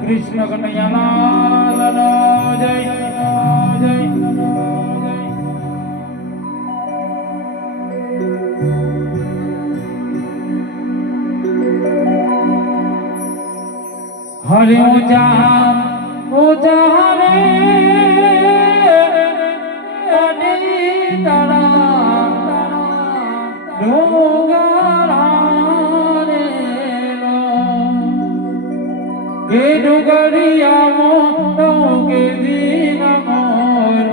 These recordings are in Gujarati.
કૃષ્ણ કનૈયાલાલ જય જય હરે ઊંચા ઊંચા રે કે ડુગરિયા મોટો કે દીન મોર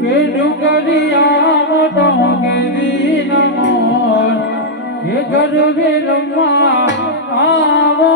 કે ડુગરિયા મોટો કે દીન મોર કે ગરબે રમવા આવો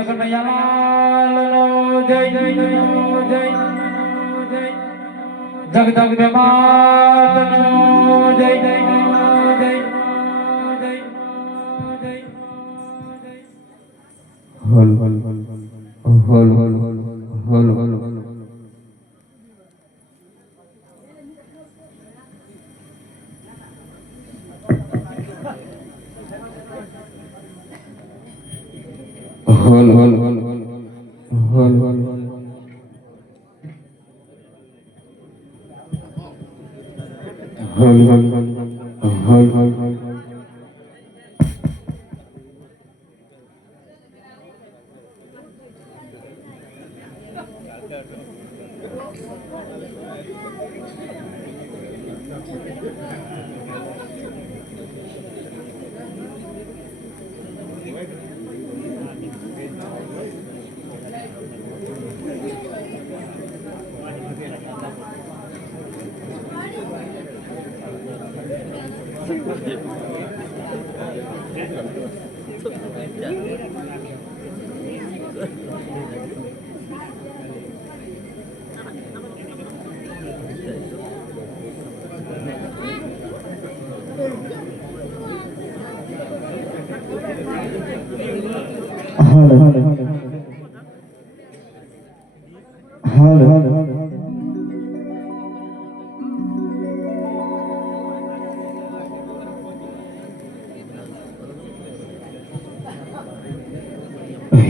કૃષ્ણ કનૈયાલાલનો જય જય જય જગદંબે માતનો જય જય જય હલ હલ હલ હલ હલ હલ હલ હલ હલ હલ હલ હલ હલ હલ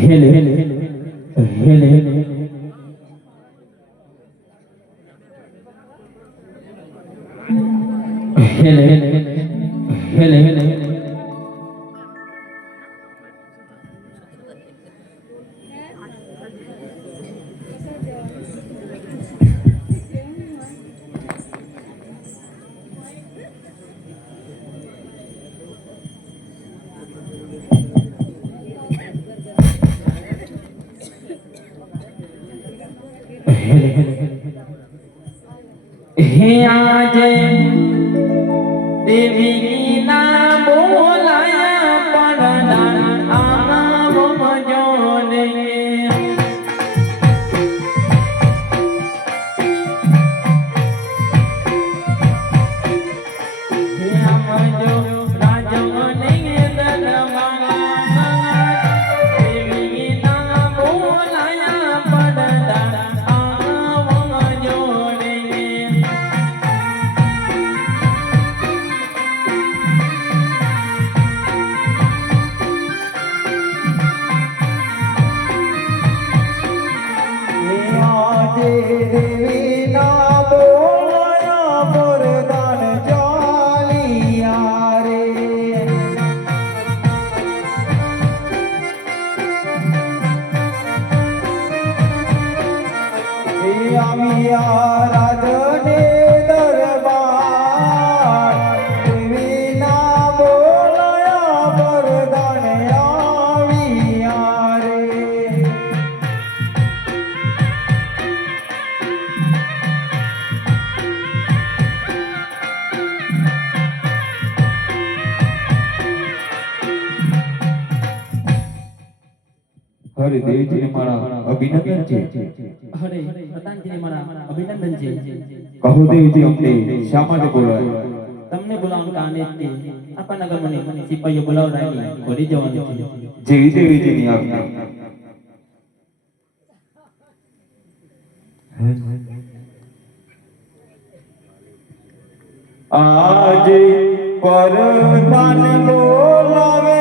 hele hele hele hele hele hele हे आज देवी ना बोलाया पड़ना आम जोने હરે દેવજીને મારા અભિનંદન છે. હરે પ્રધાનજીને મારા અભિનંદન છે. કહો દેવજી અમને શા માટે બોલાવ્યા? તમને બોલાવવાનું કારણ એ છે આપણા નગરમાં સિપાહીઓ બોલાવડાવી ઘરે જવાનું છે. જેવી દેવજીની આજ્ઞા. આજે પરધાન બોલાવે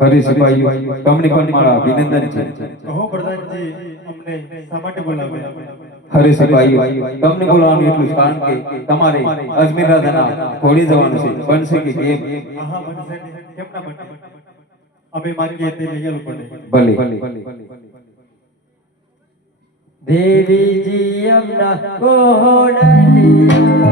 હરી સિપાહીઓ તમને પણ મારા અભિનંદન છે. કહો પ્રધાનજી, અમને શા માટે બોલાવ્યા? હરી સિપાહીઓ તમને બોલાવવાનું એટલું જ કારણ કે તમારે અજમેર રાજાના ઘોડે જવાનું છે. બનશે કે કેમ? આહા, બનશે ને. કેમ ના બને? અમે માંગીએ તે લઈ આવવું ભલે પડે. દેવીજી અમના કોહડલિયા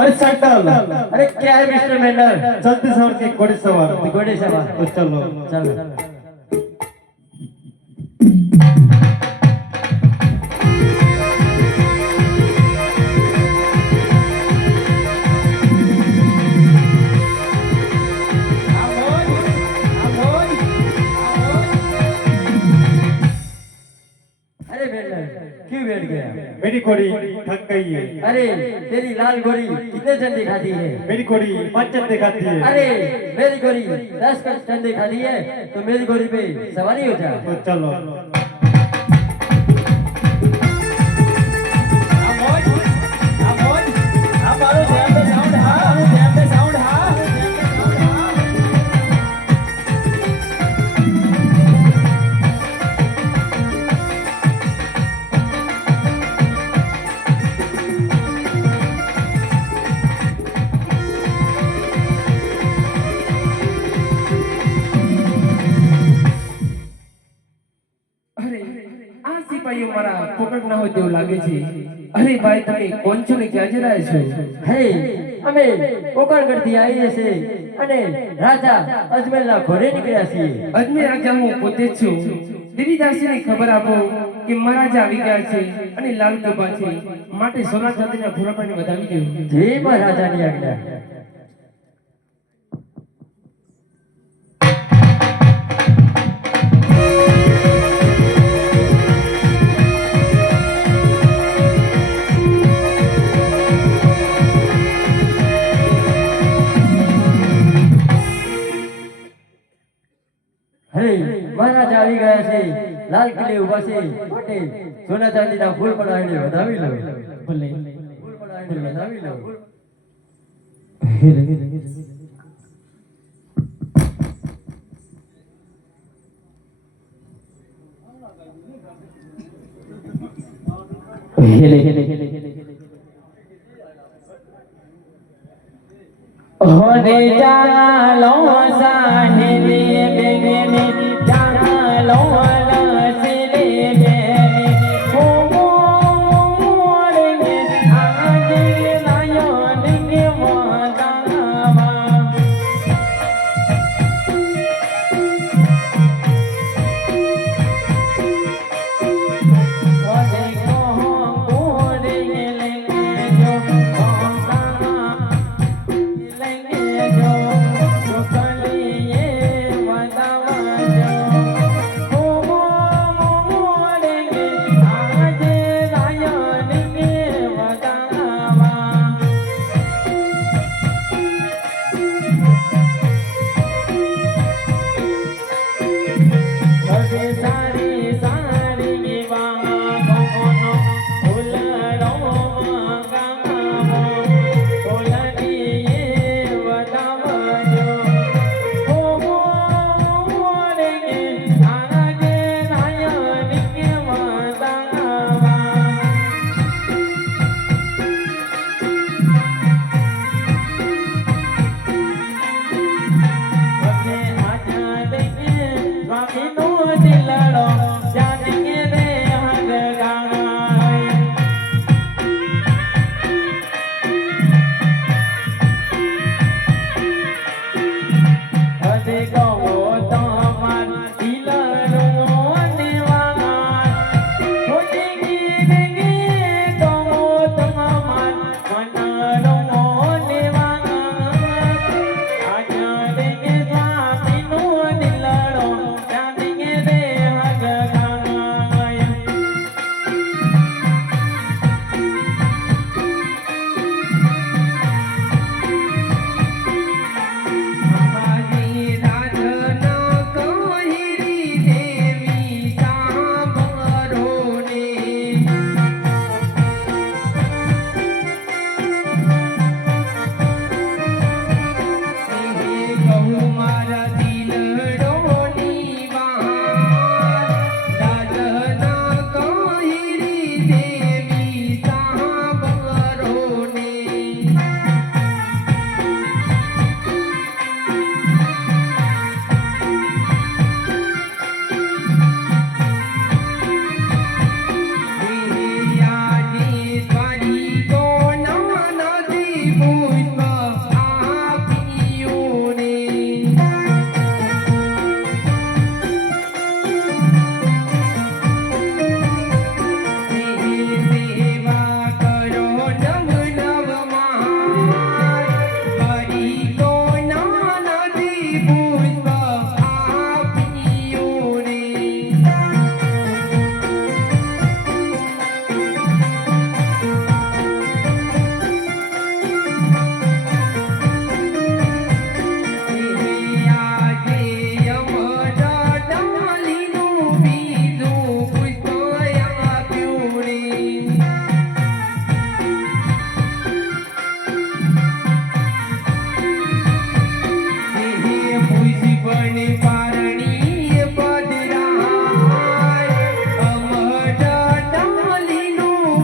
अरे सटल, अरे क्या है मिस्टर मेंढर? जल्दी सवार की घोड़े सवार. घोड़े सवार. तो चलो. चलो. अरे मेंढर, क्यों बैठ गया? मेरी घोड़ी थक गई है. अरे तेरी लाल घोड़ी कितने चंद दिखाती है? मेरी घोड़ी 5 चंद दिखाती है. अरे मेरी घोड़ी 10 चंद दिखाती है, तो मेरी घोड़ी पे सवारी हो जा. तो चलो. મારા પોકટ ના હોય તેવું લાગે છે. અરે ભાઈ, તમે કોણ છો ને ક્યાં જઈ રહ્યા છો? હે, અમે કોકણગઢથી આવીએ છીએ અને રાજા અજમેરના ઘોડે નીકળ્યા છીએ. અજમેર રાજા હું પોતે જ છું. દેવીદાસીને ખબર આપો કે મહારાજા આવી ગયા છે અને લાલ કુબા છે, માટે સોના ચાંદીના ઘોડાને વધાવી દો. જય મહારાજાની આજ્ઞા. અરે મહારાજા આવી ગયા છે, લાલ કિલ્લે ઉભા છે, માટે સોના ચાંદીના ફૂલ પડાવીને વધાવી લો. ભલે. ફૂલ પડાવીને વધાવી લો. હોરે ચાલો સાહેલે બેને ચાલો લસલે બેને મોરે આજે લાયો ને મોદાવા. ઓરે કો કોરે લેને જો લેંગે જો કલીએ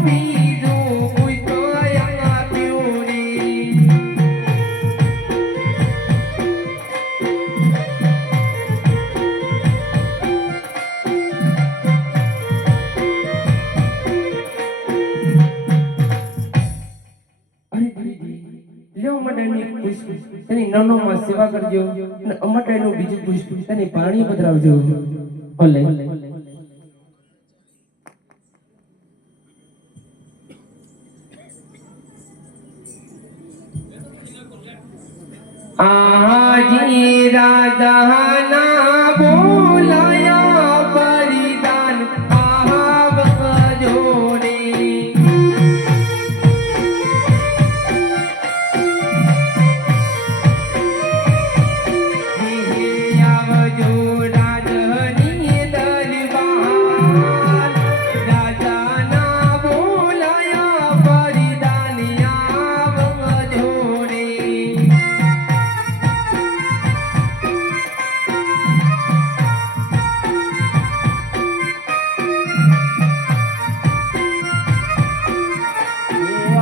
બીજું કોઈ કયા આપ્યું રે અરે દેવીજી લેવ મટાઈનું એક પુષ્પ તેની નવનવમાં સેવા કરજો અને અમટાઈનું બીજું પુષ્પ તેની પાણી પધરાવજો ભલે આજી રાજાના બોલાયા પરિદાન આવજો રે આવજો રાજની દરબાર રાજાના બોલાયા પરિદાન આવજો રે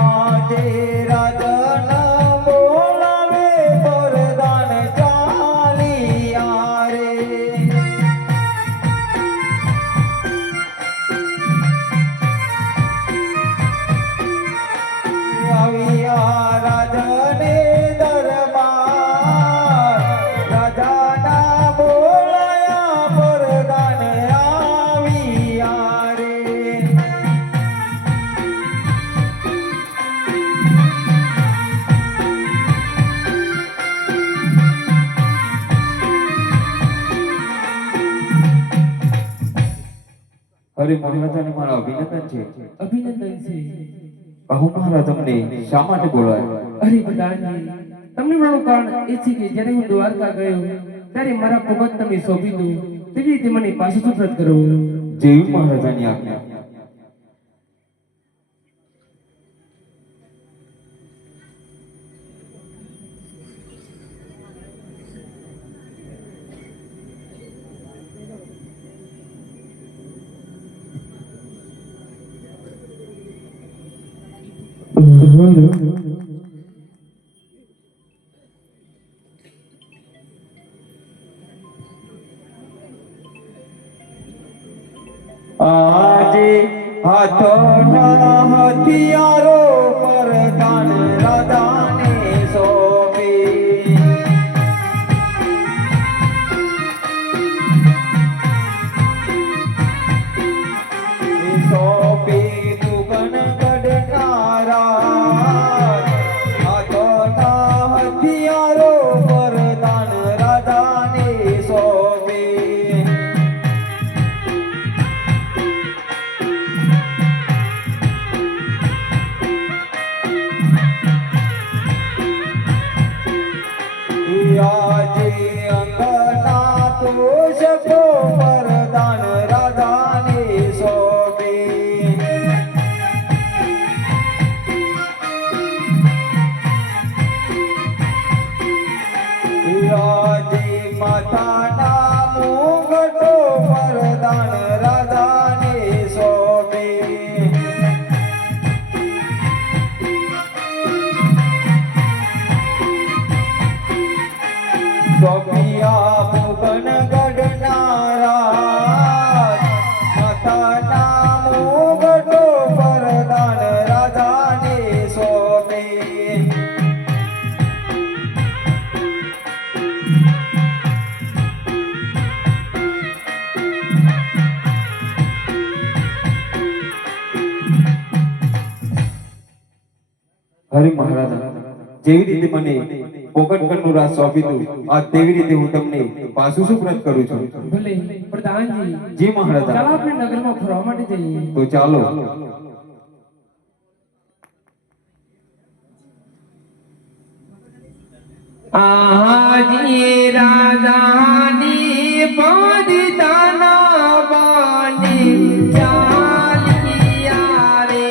આજે રાજાના બોલાવે વરદાન ચાલિયા રે આવ્યા રાજાને દરબાર રાજાના બોલાયા વરદાન આવ્યા રે અરે મહારાજાને મારા અભિનંદન છે. અભિનંદન છે કહો મહારાજ તમને શા માટે બોલાવ્યા? અરે પ્રધાનજી તમને મારું કારણ એ છે કે જ્યારે હું દ્વારકા ગયો ત્યારે મારા પગત તમે સોંપી દો તેવી રીતે મને પાછું સુપ્રત કરો જેવી મહારાજાની આજ્ઞા. આજે હાથોના હથિયારો વરદાન રાજાને સોંપી સોંપી તુગન ગઢનારા હાથોના હથિયારો વરદાન રાજાને સોંપી આજે અંગના પુષ્પો વરદાન રાજાને સોંપી આજે માથાના મુગટો વરદાન રાજાને સોંપી સોપિયા મુગન ગઢનારા માતાના મુગટો વરદાન રાજાને સોંપી હરે મહારાજા જેવી રીતે મને પોકટકરનું રાજ સોંપી દીધું આ તેવી રીતે હું તમને પાછું સુપ્રત કરું છું. ભલે પ્રધાનજી જી મહારાજા. ચાલો આપણે નગરમાં ફરવા માટે જઈએ તો ચાલો. આજી રાજાની પરિદાના બાની ચાલિયા રે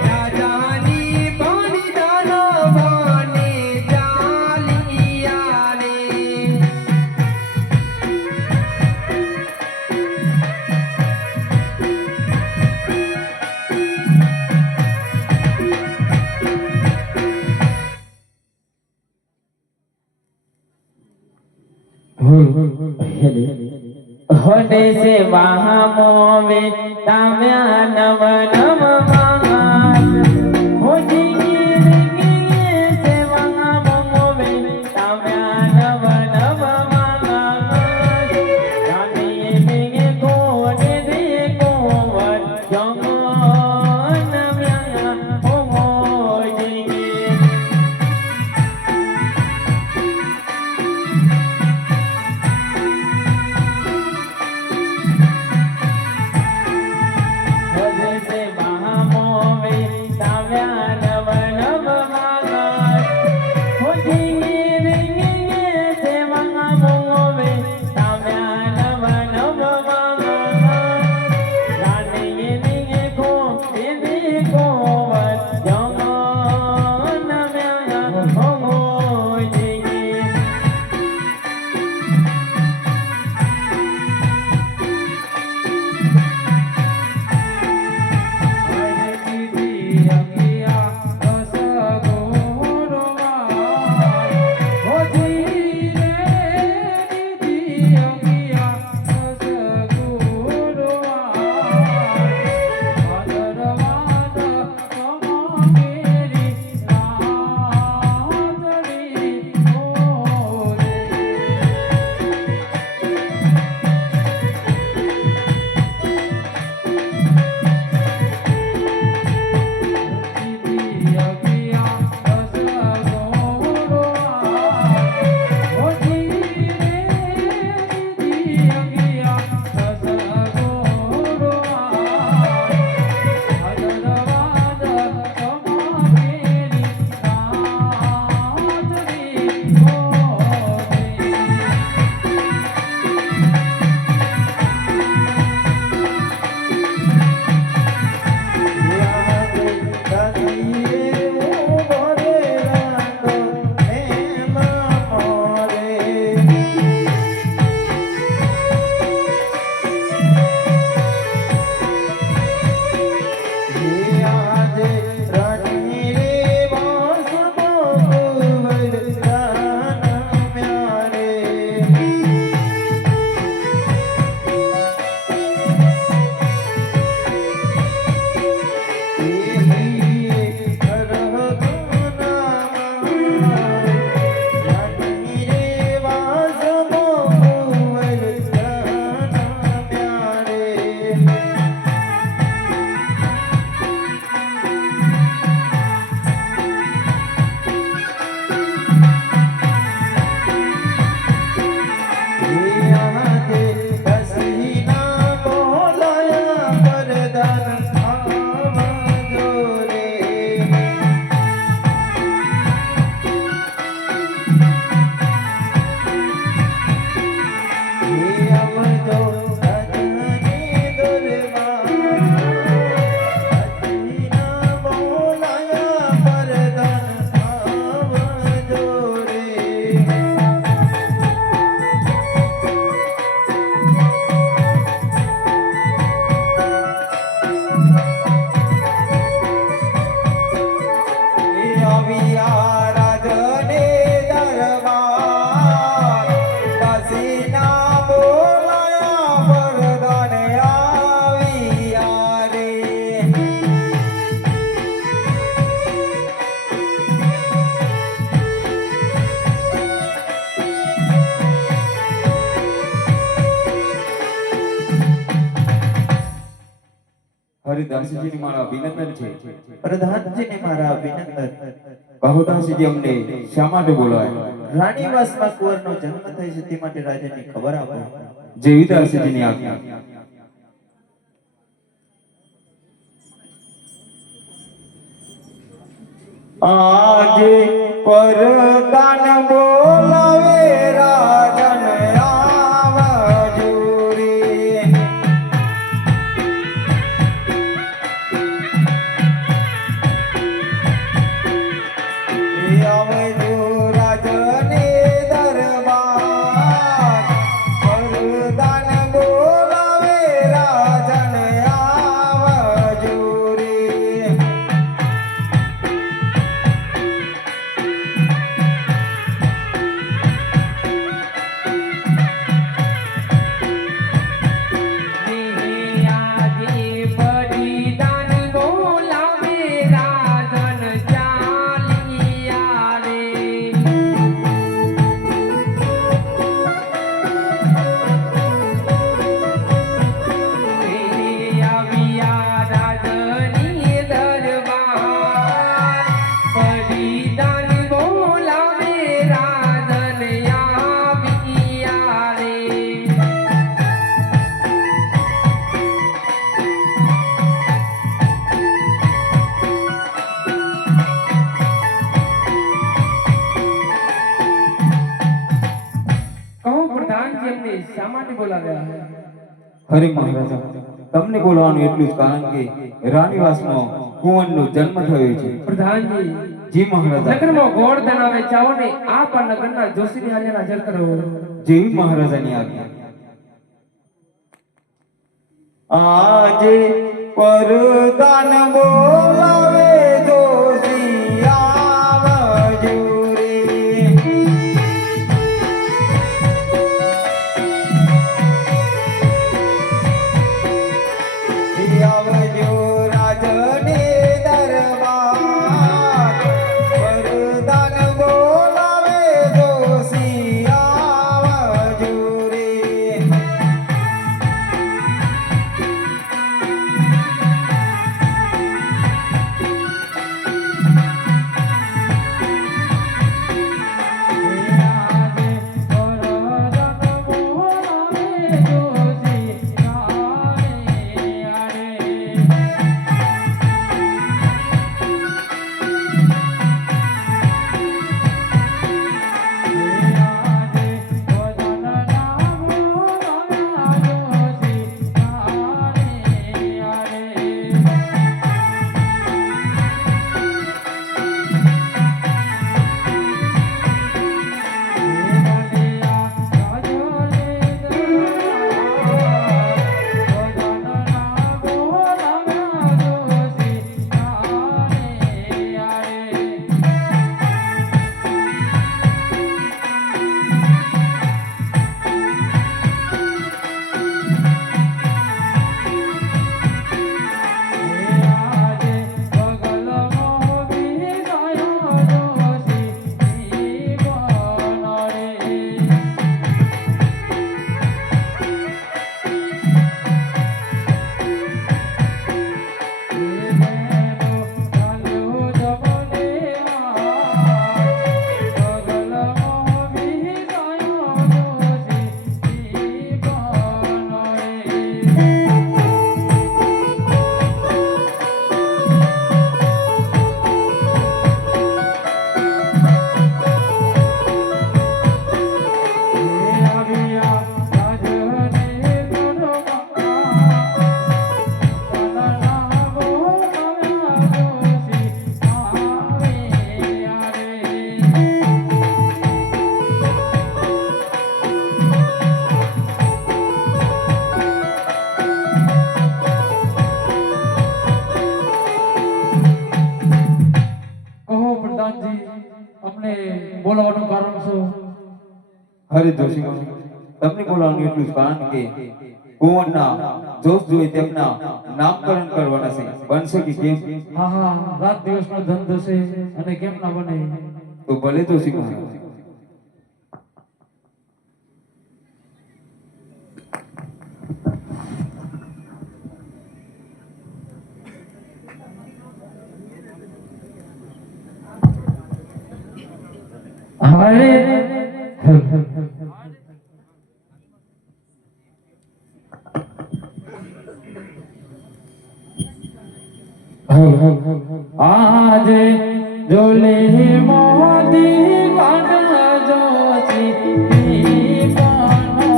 રાજાની હોડે સે વાહમો વે તામ્યા નવ નવ માત હોજી સે વાહમો વે તામ્યા નવ નવ માત રાની મે કોને દે કોવર જમો નમ્યા હોજી હરિદાસજીને મારા અભિનંદન છે. પ્રધાનજીને મારા અભિનંદન. કહો દાસીજી, અમને શા માટે બોલાય? રાણીવાસમાં કુંવરનો જન્મ થાય છે તે માટે રાજાને ખબર આપો. જેવી દાસીજીની આજ્ઞા. આજે પરદાન બોલાવે રાજન આવજો રે. આવજો રાજને દરબાર, પરદાન બોલાવે રાજન આવજો રે. શા માટે બોલાવ્યા હરે મહારાજા, તમને બોલાવવાનું એટલું જ કારણ કે રાણીવાસમાં કુંવરનો જન્મ થયો છે. પ્રધાનજી, જી મહારાજા. નગરમાં ગોળ ધનાવે ચાવોને આપ આ નગરના જોશીની હાજર હાજર કરો. જેવી મહારાજાની આજ્ઞા. આજે પરદાન બોલાવે જોશી આવજો રે. આવજો રાજને દરબાર, પરદાન બોલાવે જોશી આવજો રે. અમને બોલાવવાનું કારણ શું? હરે જોશી મહારાજ, તમને બોલાવવાનું એટલું જ કારણ કે કુંવરના જોશ જોઈ તેમના નામકરણ કરવાના છે. બનશે કે કેમ? હા હા, રાત દિવસનો ધંધો છે અને કેમ ના બને? તો ભલે જોશી મહારાજ. આજે જોલે મોતી કાંડ જોશી પાનો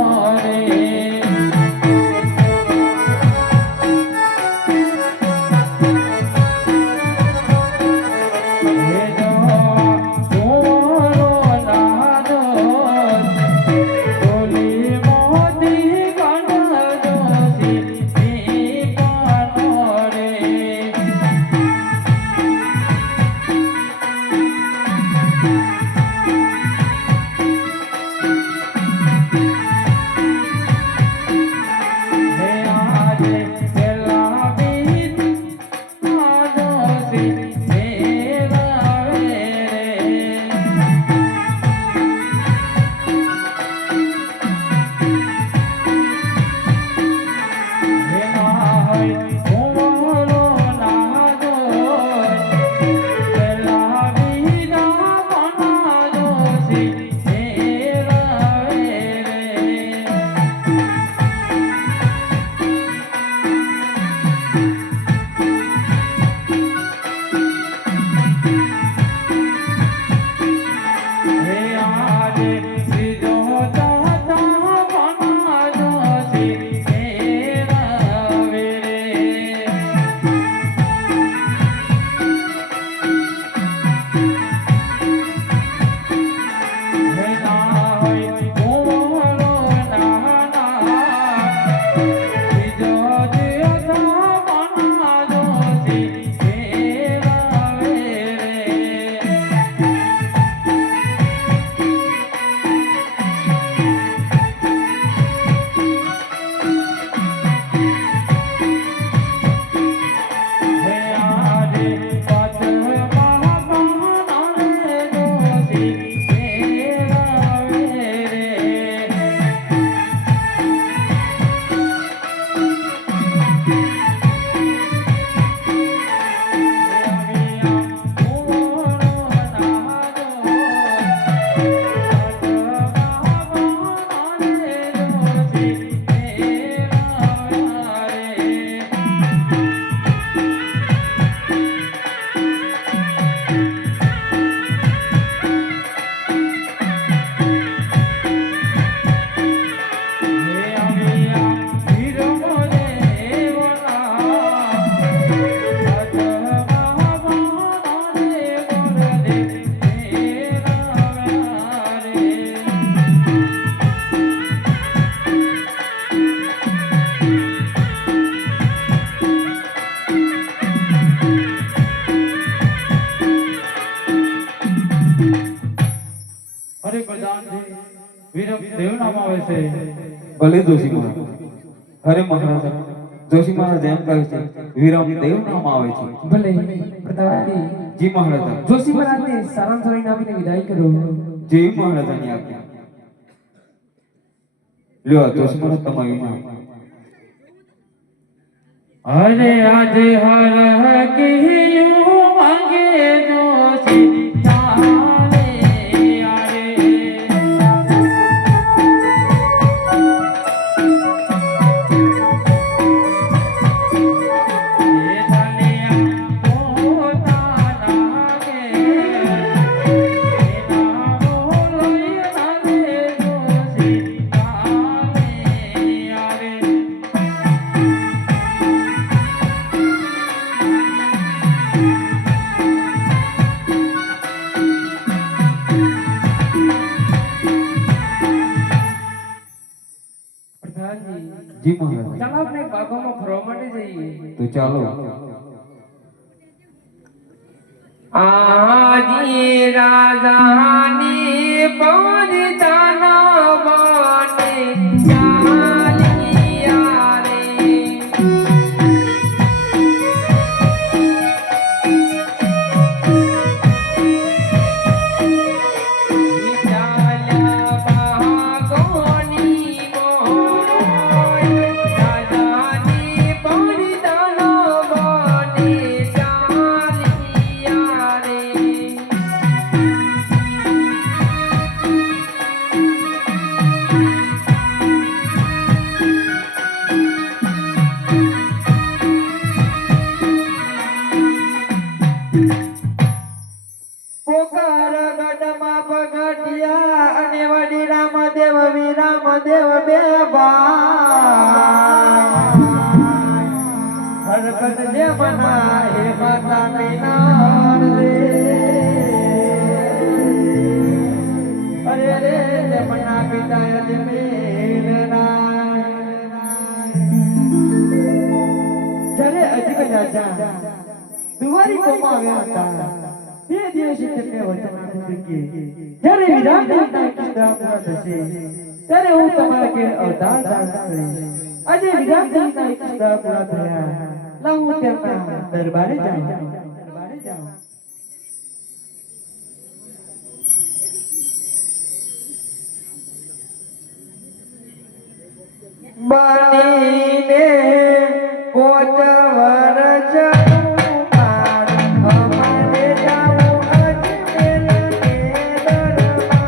રે. હરે પ્રધાનજી વિરમ દેવ નામ આવે છે. ભલે જોશી મહારાજ. અરે મહારાજ, જોશી મહારાજ એમ કહે છે વિરમ દેવ નામ આવે છે. ભલે પ્રતાપજી, જી મહારાજ. જોશી મહારાજને સારામ સરીને આપીને વિદાય કરો. જય મહારાજાની આજ્ઞા. લ્યો જોશી મહારાજ તમારી નામ. હરે આજે હર કહિયું માંગે જોશી ચાલે આવે. એ ચાલ્યા પોતાના ઘેર, એના બોલય ચાલે જોશી ચાલે આવે. પ્રધાનજી, જી મહારાજ. ચાલો આપણે બાગોમાં ફરવા માટે જઈએ. તો ચાલો. આજી રાજાની પવનતાના બાટે ચાલિયા રે. ચાલ્યા બાગોની મોય, રાજાની પવનતાના બાટે ચાલિયા રે. પોકાર ગઢમાં પગથિયા અને વડી રામદેવ વિરામદેવ બે ભાઈ. હરકત જે મના હે માતા મીનાર રે. અરે રે જે મના પિતા અજમેર રાય. જ્યારે અજમેર રાજા દુવારી કોમાં આવ્યા હતા, તે દિવસે તેમને વચન આપ્યું કે જ્યારે વિધાન દેવતા કિસ્સા પૂરા થશે ત્યારે હું તમારા ઘેર અવતાર ધારણ કરીશ. આજે વિધાન દેવતા કિસ્સા પૂરા થયા, લાવ હું તેમના દરબારે જાઉં. બનીને પોચ વર્ષ અમારે જાવું અજમેરને દરબાર.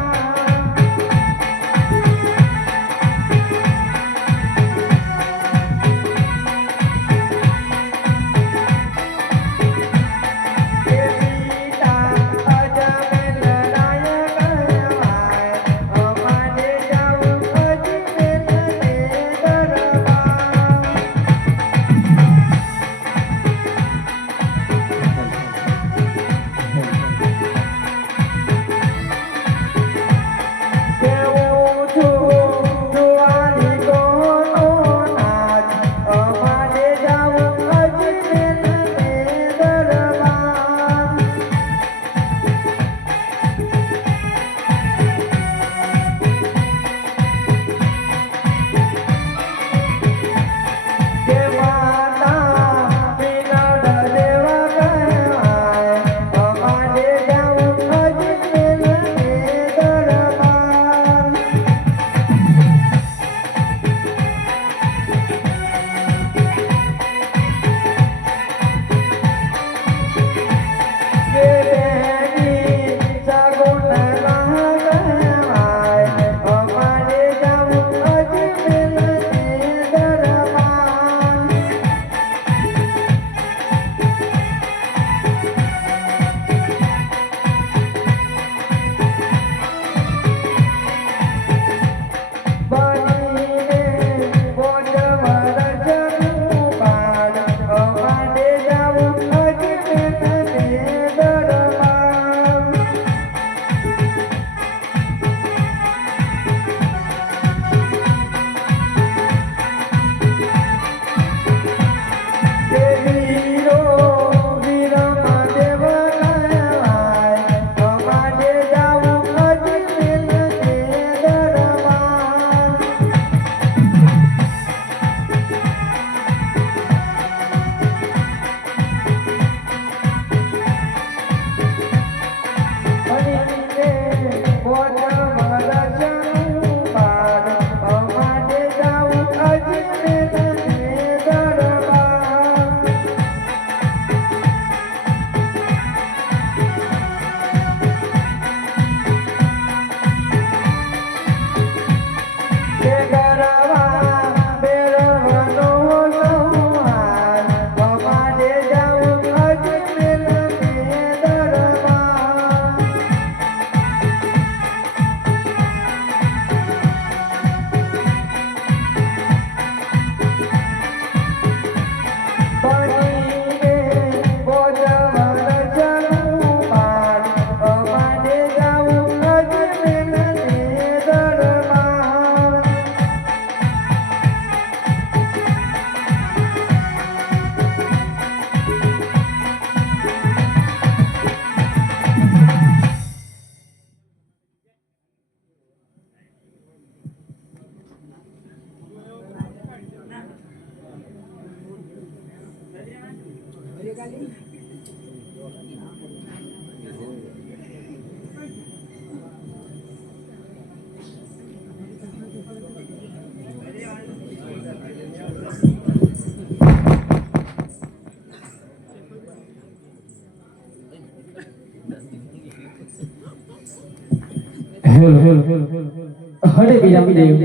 હરે વિરામદેવ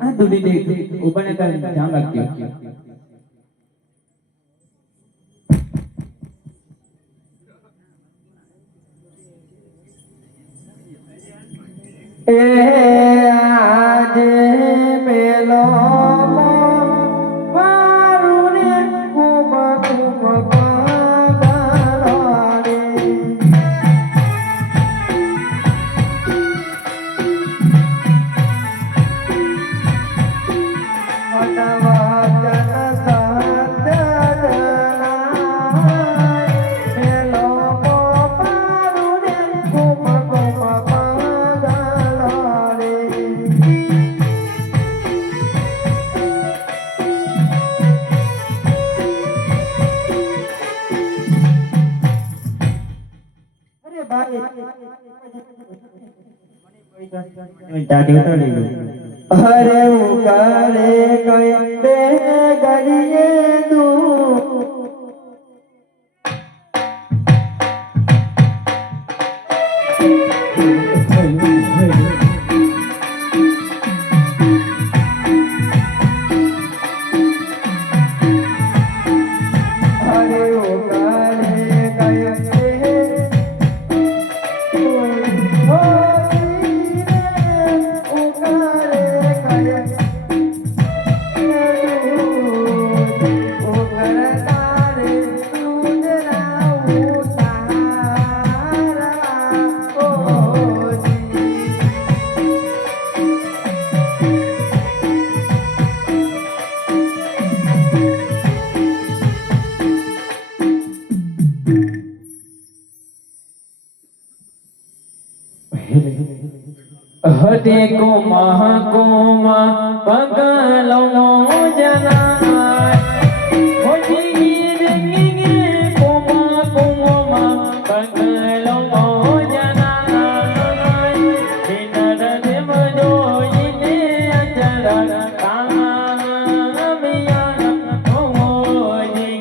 આ દુડીને ઉપાને તારી ધ્યાન રાખજો એ આજે પેલો મારું રે કુમ કુમ પગલાડે મનવાચન સત્ય જનાય પેલો મારું રે કુમ કુમ પગલાડે અરે ભાઈ દાદી ઉતારી લો હરે ઉકારે કઈ બે ગરીએ તું હરે ઉકારે કઈ બે ઉકારે કઈ ઉકળતારે દૂધના ઉતારા ઓજી હતે કોમા પગલો જનાય હોજી રે કોમા પગલો જનાય દિનર દેવ જોઈને અચરણ કામિયા હોજી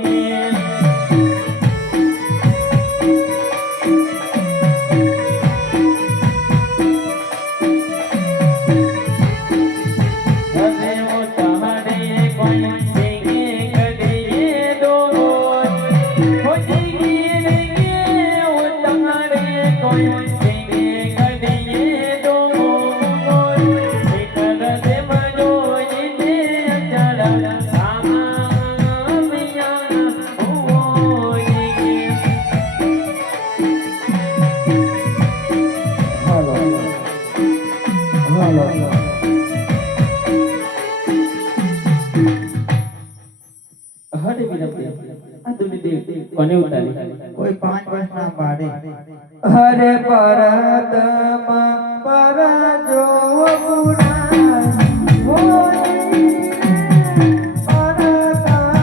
હરે વિરામદેવ આ દુડીને કોને ઉતારી કોઈ 5 વર્ષના બાળે હરે પરતમાં પર જો પુરાય હોજી પરતમાં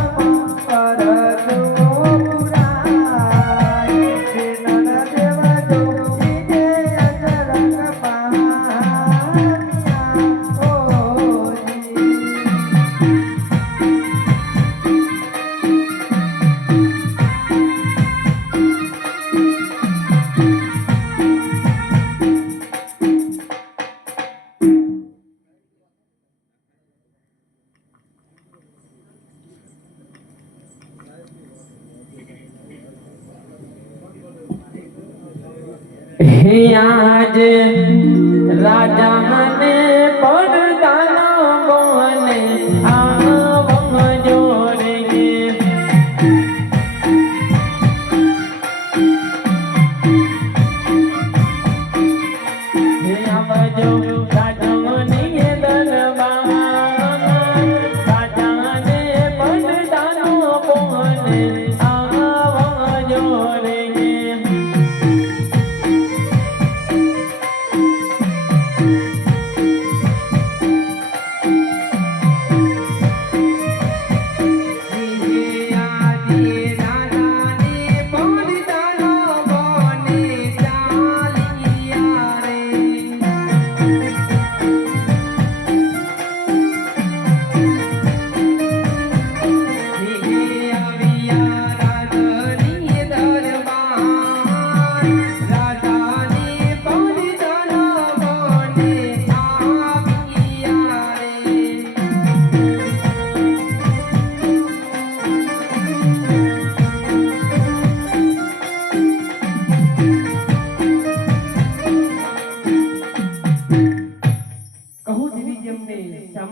પર જો પુરાય દિનન દેવ જોઈને અચરંગ પામિયા હોજી હે આજ રાજા ને પડદાના બોને આવમ જોરે હે આવજો રાજાની દરબાર રાજાને પડદાનો બોને આવમ જોરે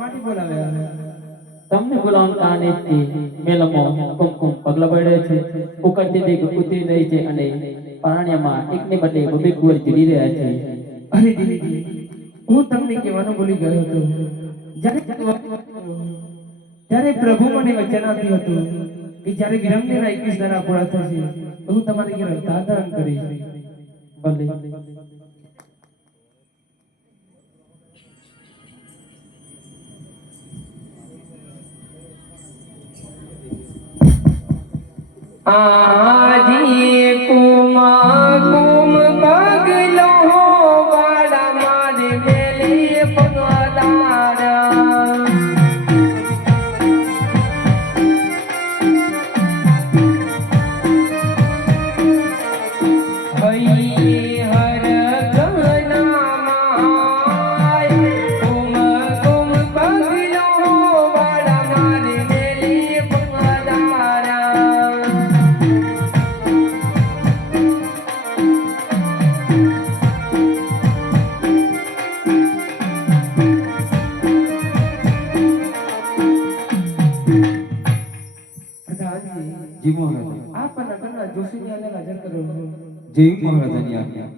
માટે બોલાવ્યા? તમને બોલાવવાનું કારણ એ જ કે મેલમાં કુમકુમ પગલા પડે છે, ઉકળતી દેખ ઉતરી રહી છે અને પારણ્યમાં એકને બદલે બબે કુંવર ચડી રહ્યા છે. અરે દીદી, હું તમને કહેવાનું ભૂલી ગયો હતો. ત્યારે પ્રભુ મને વચન આપ્યું હતું કે જ્યારે વિરમદેવના 21 દાડા પૂરા થશે તો હું તમારી ઘેર અવતાર ધારણ કરીશ. ભલે. આજી કુમ કુમ પગલો વાડા મારી મેલી પગલારા ભઈ હર ગના માય કુમ કુમ પગલો વાડા મારી મેલી પગલારા જી મહારાજ. આપ નગરના જોશીની આગળ હાજર કરો. જેવી મહારાજાની આજ્ઞા.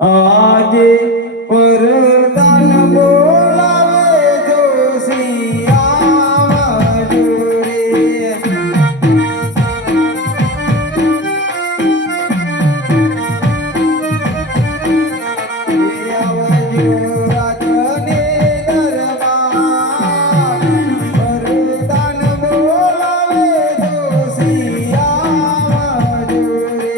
આજે પરદાન બોલાવે જોશી આવજો રે. આવજો રાજને દરબાર. પરદાન બોલાવે જોશી આવજો રે.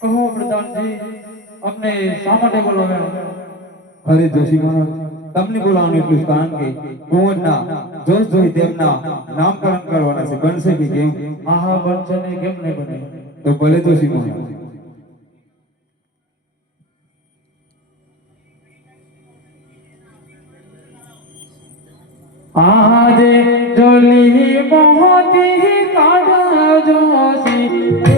કહો પ્રધાનજી, અમને શા માટે બોલાવ્યા? અરે જોશી મહારાજ, તમને બોલાવવાનું એટલું જ કારણ કે કુંવરના જોશ જોઈ તેમના નામકરણ કરવાના છે. બનશે કે કેમ? હા હા, બનશે ને, કેમ નહીં બને? તો ભલે જોશી મહારાજ. આજે જોલી મોતી કાઢ જોશી રે.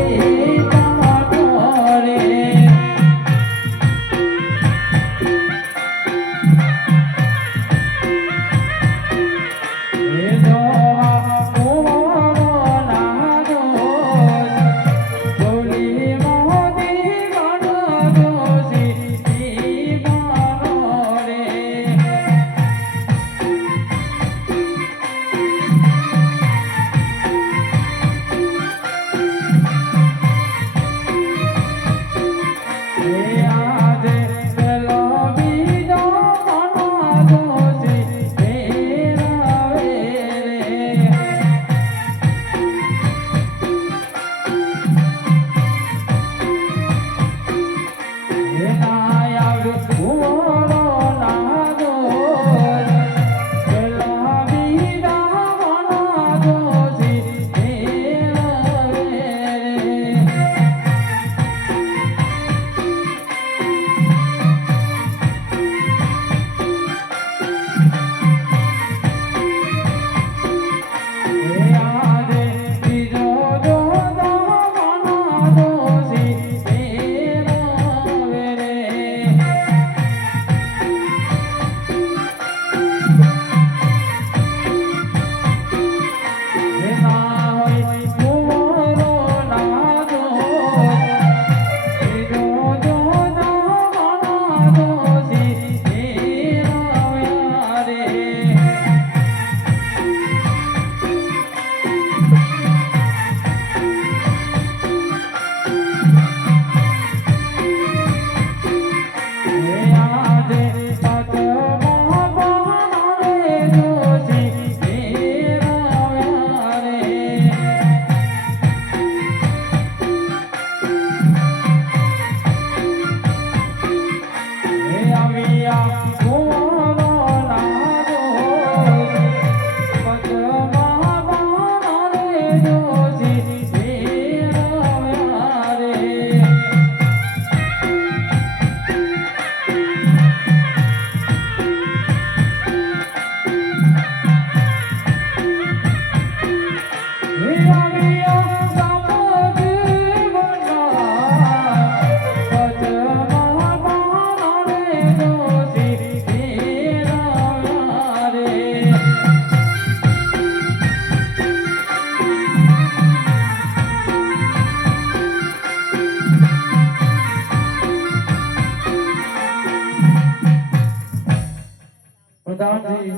પ્રધાનજી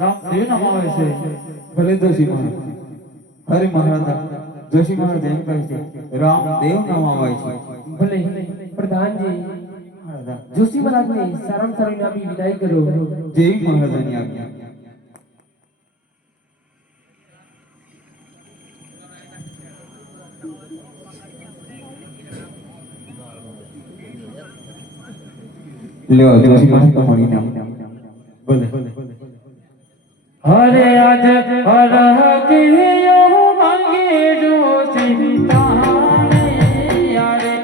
રામદેવ નામ આવે છે. ભલે જોશી મહારાજ. હરે મહારાજ, જોશી મહારાજ એમ કહે છે રામદેવ નામ આવે છે. ભલે પ્રધાનજી મહારાજ, જોશી મહારાજને સારામાં સારી નામી વિદાય કરો. જેવી મહારાજાની આજ્ઞા. લ્યો જોશી મહારાજ તમારી નામ. ભલે હરે આજ હરકિયો માંગે જોશી તારે યારે.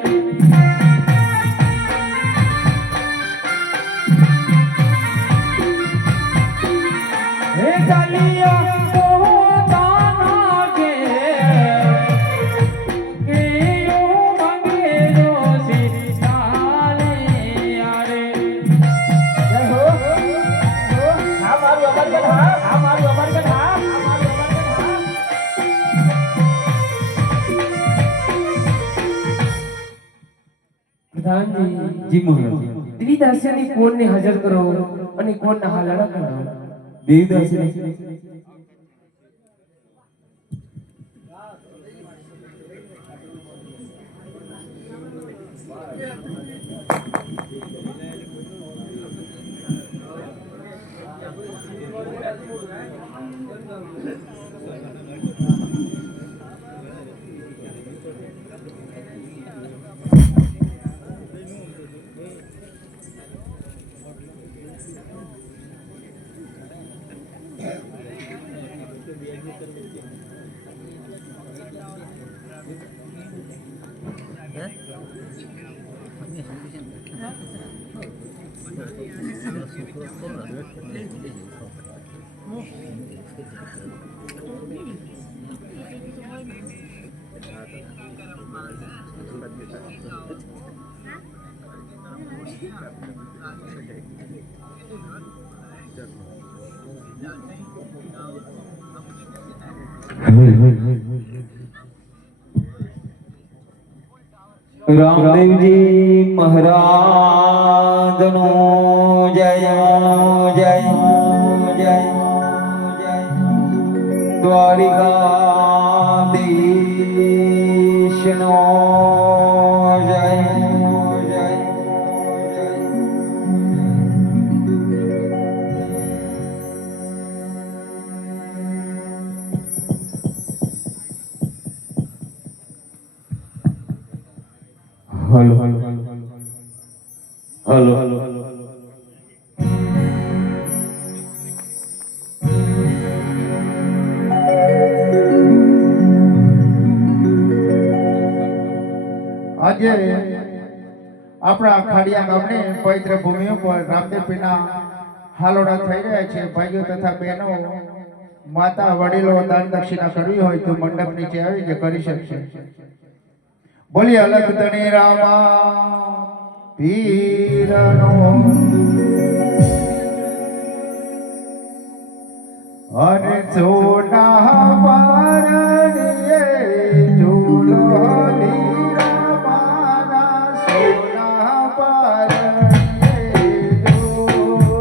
હે ચાલિયા પોતાના ઘેર માંગે જોશી તારે યારે. જય હો આ મારું અમરગઢ હા, આ મારું અમરગઢ હા, આ મારું અમરગઢ હા. પ્રધાનજી જી મહારાજ. ત્રિદાસ્યની કોણને હાજર કરો અને કોણના હાલાડા કરો. દેવદાસી રામદેવજી મહારાજનો જય જય જય જય. દ્વારિકાધીશનો જય જય જય. Hello hello hello hello hello. આજે આપણા ખાડિયા ગામની પવિત્ર ભૂમિ ઉપર રામદેવ પીરના હાલોડા થઈ રહ્યા છે. ભાઈઓ તથા બહેનો, માતા વડીલો દાન દક્ષિણા કરવી હોય તો મંડપ નીચે આવીને કરી શકશે. બોલી અલગ ધણી રામા પીરનો અને સોના પારણીએ ઝૂલો લીરામાના સોના પારણીએ ઝૂલો.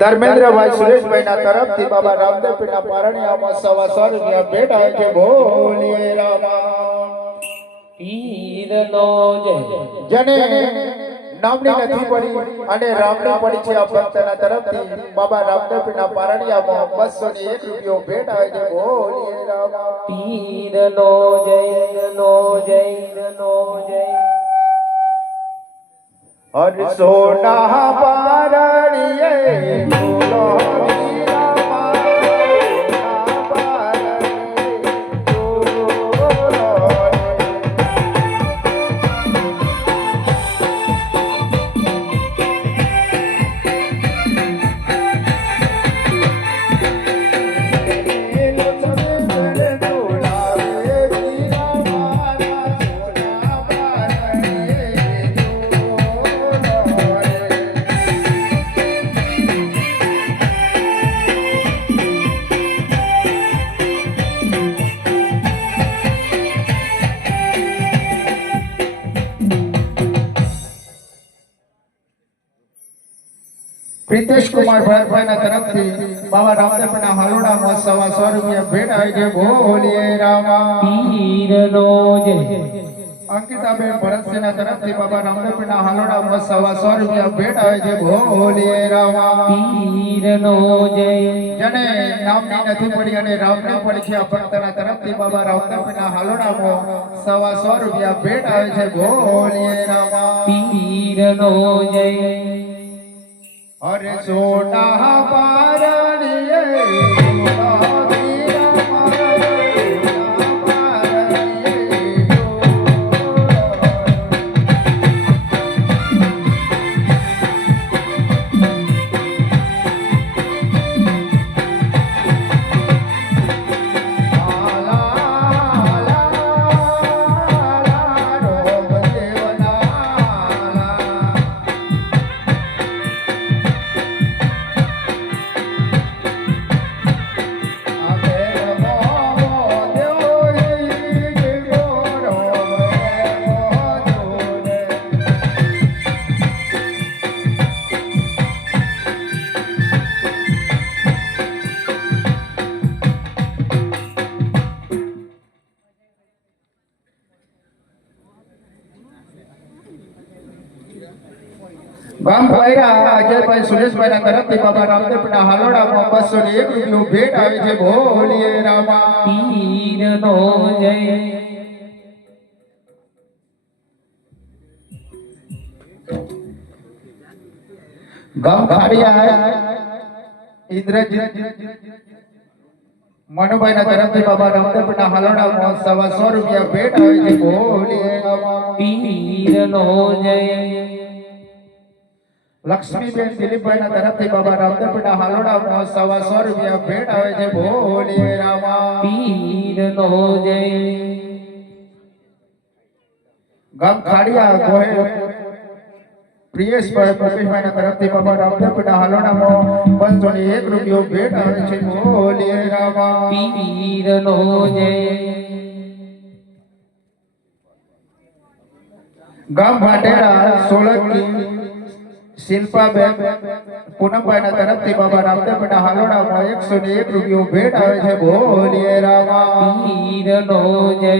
ધર્મેન્દ્રભાઈ સુરેશભાઈના તરફથી બાબા રામદેવ પીરના પારણિયામાં 125 રૂપિયા ભેટ આવે છે. બોલીએ રામા પીરનો જય. જેને નામની નથી પડી અને રામની પડી છે આ ભક્તના તરફથી બાબા રામદેવ પીરના પારણિયામાં 201 રૂપિયો ભેટ આવે છે. બોલીએ રામા પીરનો જય નો જય નો જય. હરસોના પારણિયે બોલો વીરા મારા પારણિયે બોલો. પ્રિતેશ કુમાર ભરતભાઈના તરફથી બાબા રામદેવના હાલોડામાં 125 રૂપિયા ભેટ આવે છે. બોલીએ રામા પીરનો જય. અંકિતાબેન ભરતસિંહના તરફથી બાબા રામદેવના હાલોડામાં 125 રૂપિયા ભેટ આવે છે. બોલીએ રામા પીરનો જય. જેને નામની નથી પડી અને રામની પડી છે આ ભક્તના તરફથી બાબા રામદેવના હાલોડામાં 125 રૂપિયા ભેટ આવે છે. બોલીએ રામા પીરનો જય. અરે સોના પારણિયે બોલો વીરા મારા પારણિયે ગામ ભાઈરા અજયભાઈ સુરેશભાઈના તરફથી બાબા રામદેવના હાલોડામાં 201 રૂપિયો ભેટ આવે છે. બોલીએ રામા પીરનો જય. ગામ ખાડિયા ઇન્દ્રજીત મનુભાઈના તરફથી બાબા રામદેવના હાલોડામાં 125 રૂપિયા ભેટ આવે છે. બોલીએ રામા પીરનો જય. લક્ષ્મીબેન દિલીપભાઈના તરફથી બાબા રામદેવના હાલોડામાં 125 રૂપિયા ભેટ આવે છે. બોલીએ રામા પીરનો જય. ગામ ખાડિયા ગોહેલ પ્રિયેશભાઈ મુકેશભાઈના તરફથી બાબા રામદેવના હાલોડામાં 201 રૂપિયો ભેટ આવે છે. બોલીએ રામા પીરનો જય. ગામ ભાટેરા સોલંકી શિલ્પાબેન પૂનમભાઈના તરફથી બાબા રામદેવના હાલોડામાં 101 રૂપિયો ભેટ આવે છે. બોલીએ રામા પીરનો જય.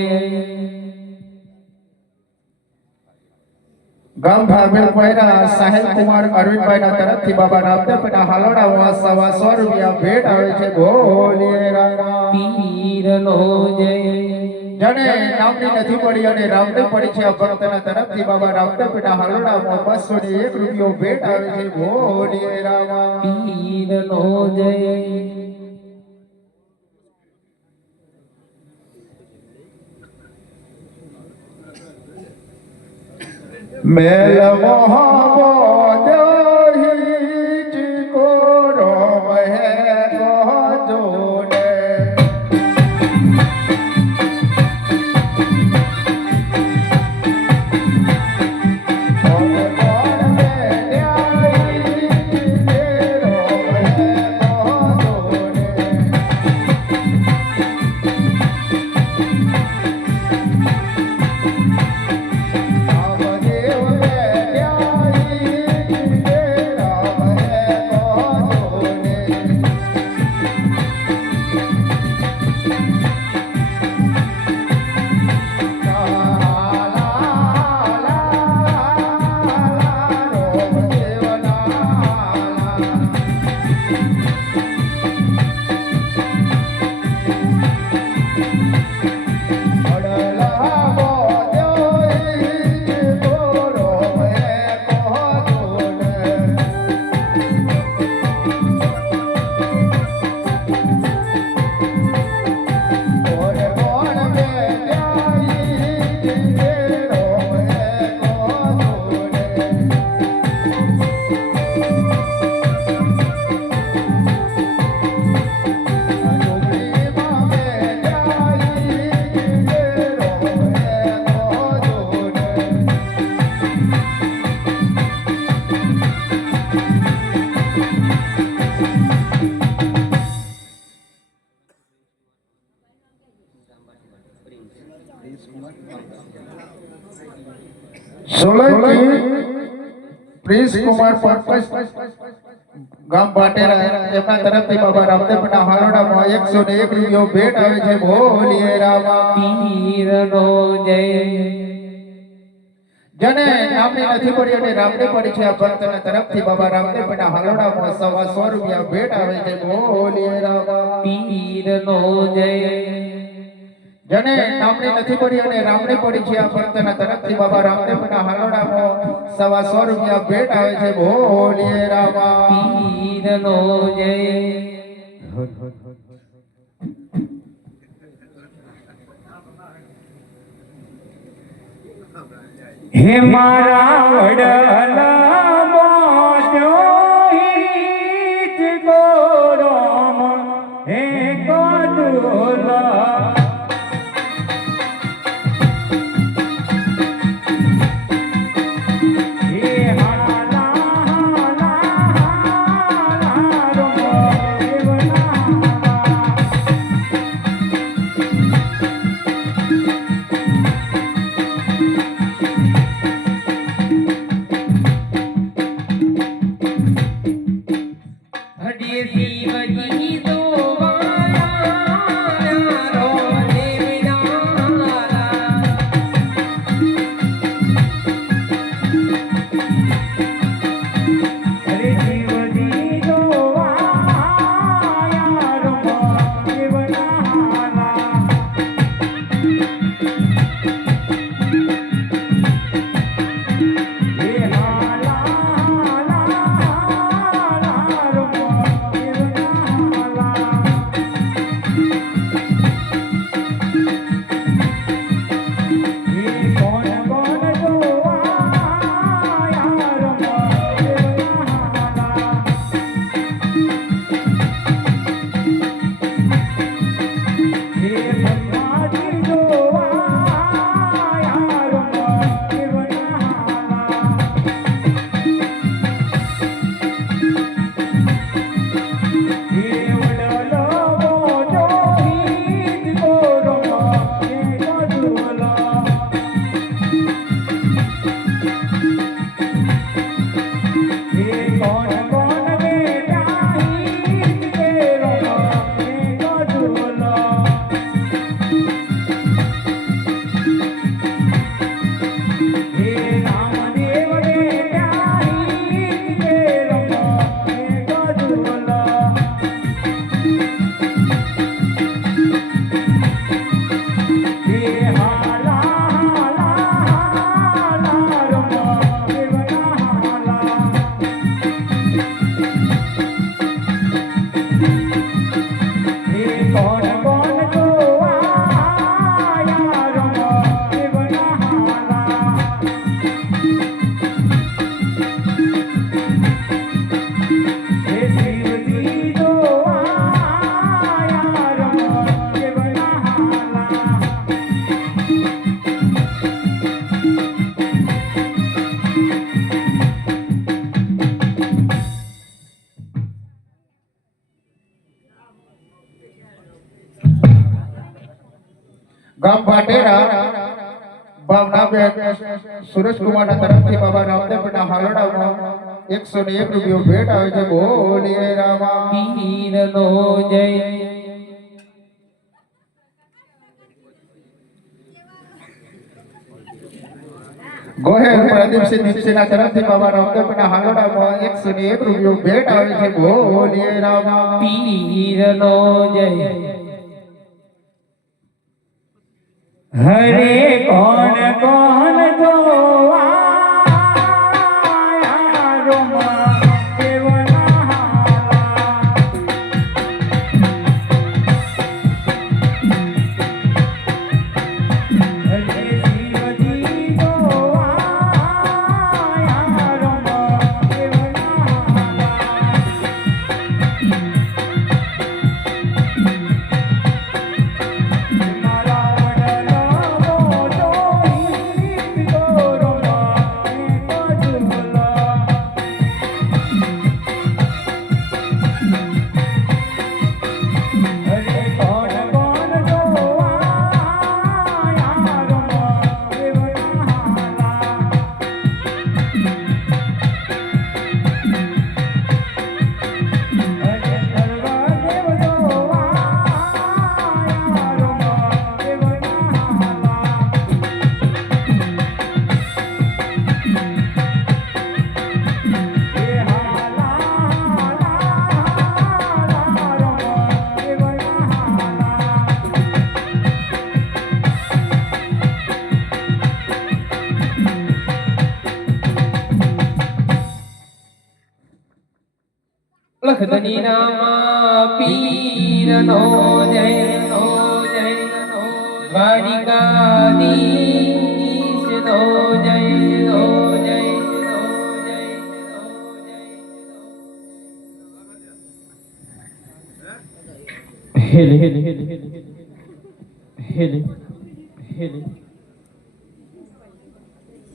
ગામ ભાવેલભાઈના સાહેલ કુમાર અરવિંદભાઈના તરફથી બાબા રામદેવના હાલોડામાં 125 રૂપિયા ભેટ આવે છે. બોલીએ રામા પીરનો જય. જેને નામની નથી પડી અને રામદેવ પડી છે આ ભક્તના તરફથી બાબા રામદેવના હાલોડામાં 201 રૂપિયો ભેટ આવે છે. બોલીએ રામા પીરનો જય. મેલ મોહમ્મદ હિજ કો રોમ હે જોને દેવ સોલંકી પ્રિન્સ કુમાર પંકજ ગામ બાટેરા એમના તરફથી બાબા રામદેવના હાલોડામાં 101 રૂપિયો ભેટ આવે છે. બોલીએ રામા પીરનો જય. જેને નામની નથી પડી અને રામને પડી છે આ ભક્તના તરફથી બાબા રામદેવના હાલોડામાં 100 રૂપિયા ભેટ આવે છે. બોલીએ રામા પીરનો જય. જેને નામની નથી પડી અને રામને પડી છે આ ભક્તના તરફથી બાબા રામદેવના હાલોડામાં 100 રૂપિયા ભેટ આવે છે. બોલીએ રામા પીરનો જય. હે મારા વડલા મોજો હિત ગોરમ હે કોદુલા હે હાલા હાલા રોમ દેવના હડીએ શિવજી દોવાયા રો દેવનારા. હરે શિવજી જોવાયા રોમ દેવના હે હાલા હાલા રોમ દેવના હે કોણ કોણ જોવાયા રોમ દેવના હે બ્રહ્માજી જોવાયા રોમ દેવના હે વડલો મોજો હિત ગોરમ હે કોદુલા હે કોણ કોણ બેટા હિત ગોરમ હે કોદુલા હે રામદેવ બેટા હિત ગોરમ હે કોદુલા હે હાલા હાલા રોમ દેવના હાલા હે કોણ કોણ જોવાયા રોમ દેવના હાલા હે શિવજી જોવાયા રોમ દેવના હાલા ગામ બાટેરા ભાવનાબેન સુરેશકુમારના તરફથી બાબા રામદેવના હાલોડામાં 101 રૂપિયો ભેટ આવે છે. બોલીએ રામા પીરનો જય. ગોહેલ પ્રદીપસિંહ નિપસીના તરફથી બાબા રામદેવના હાલોડામાં 101 રૂપિયો ભેટ આવે છે. બોલીએ રામા પીરનો જય. હરે કોણ કોણ જોવાયા રોમ દેવના હાલા હરે શિવજી જોવાયા રોમ દેવના હાલા મારા વડલા મોજો હિત ધની રામા પીરનો જય દ્વારિકાધીશનો જય હેલે હેલે હેલે હેલે હેલે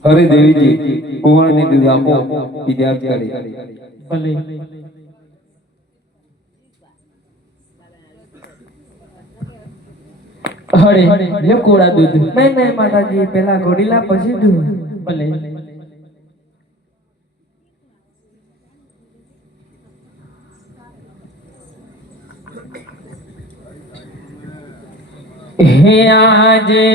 હરે દેવીજી કુંવરને દૂધ આપો વિદ્યાર્થી ભલે હરે લે કોડા દૂધ નહીં માતાજી, પેલા ઘોડીલા પછી દૂધ. ભલે હે આજે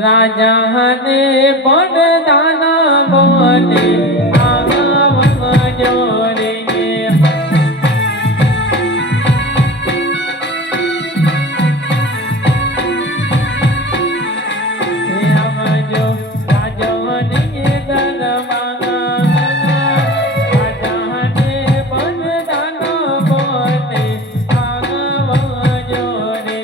રાજા ને પડદાના બને આગમજો રે હે આવજો રાજવની દરબાર રાજા ને પડદાના બને આગમજો રે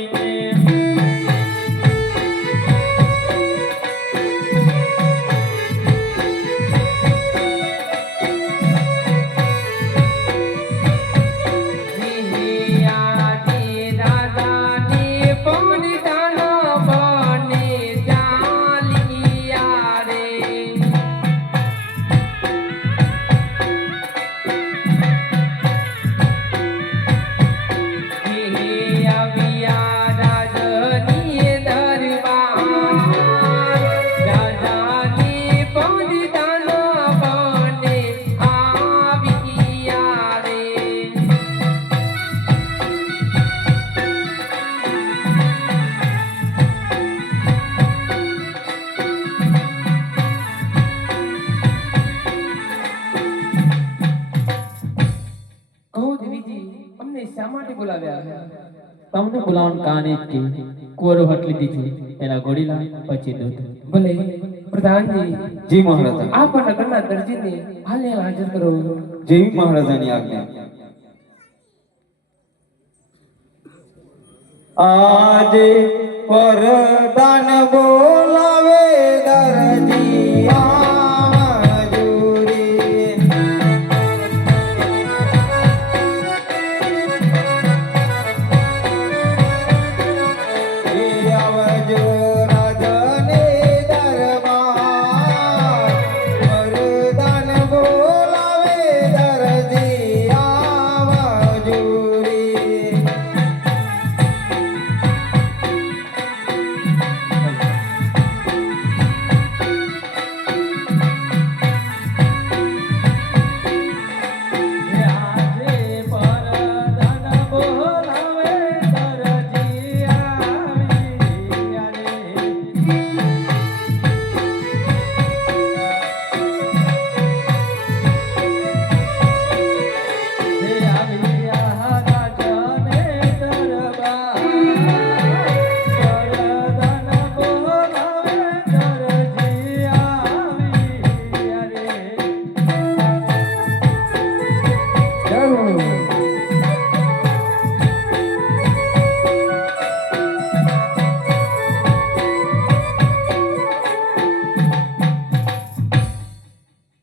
કહો દેવીજી, અમને શા માટે બોલાવ્યા? તમને બોલાવવાનું કારણ એ જ કે કોરો હટ લીધી છે એના ઘોડીલા પછી દૂધ ભલે પ્રધાનજી, જી મહારાજા. આપ નગરના દરજીને હાલે હાજર કરો. જેવી મહારાજાની આજ્ઞા. આજે પરદાન બોલાવે દરજી આવજો રે. એ આવજો રાજાને દરબાર, પરદાન બોલાવે દરજી આવજો રે.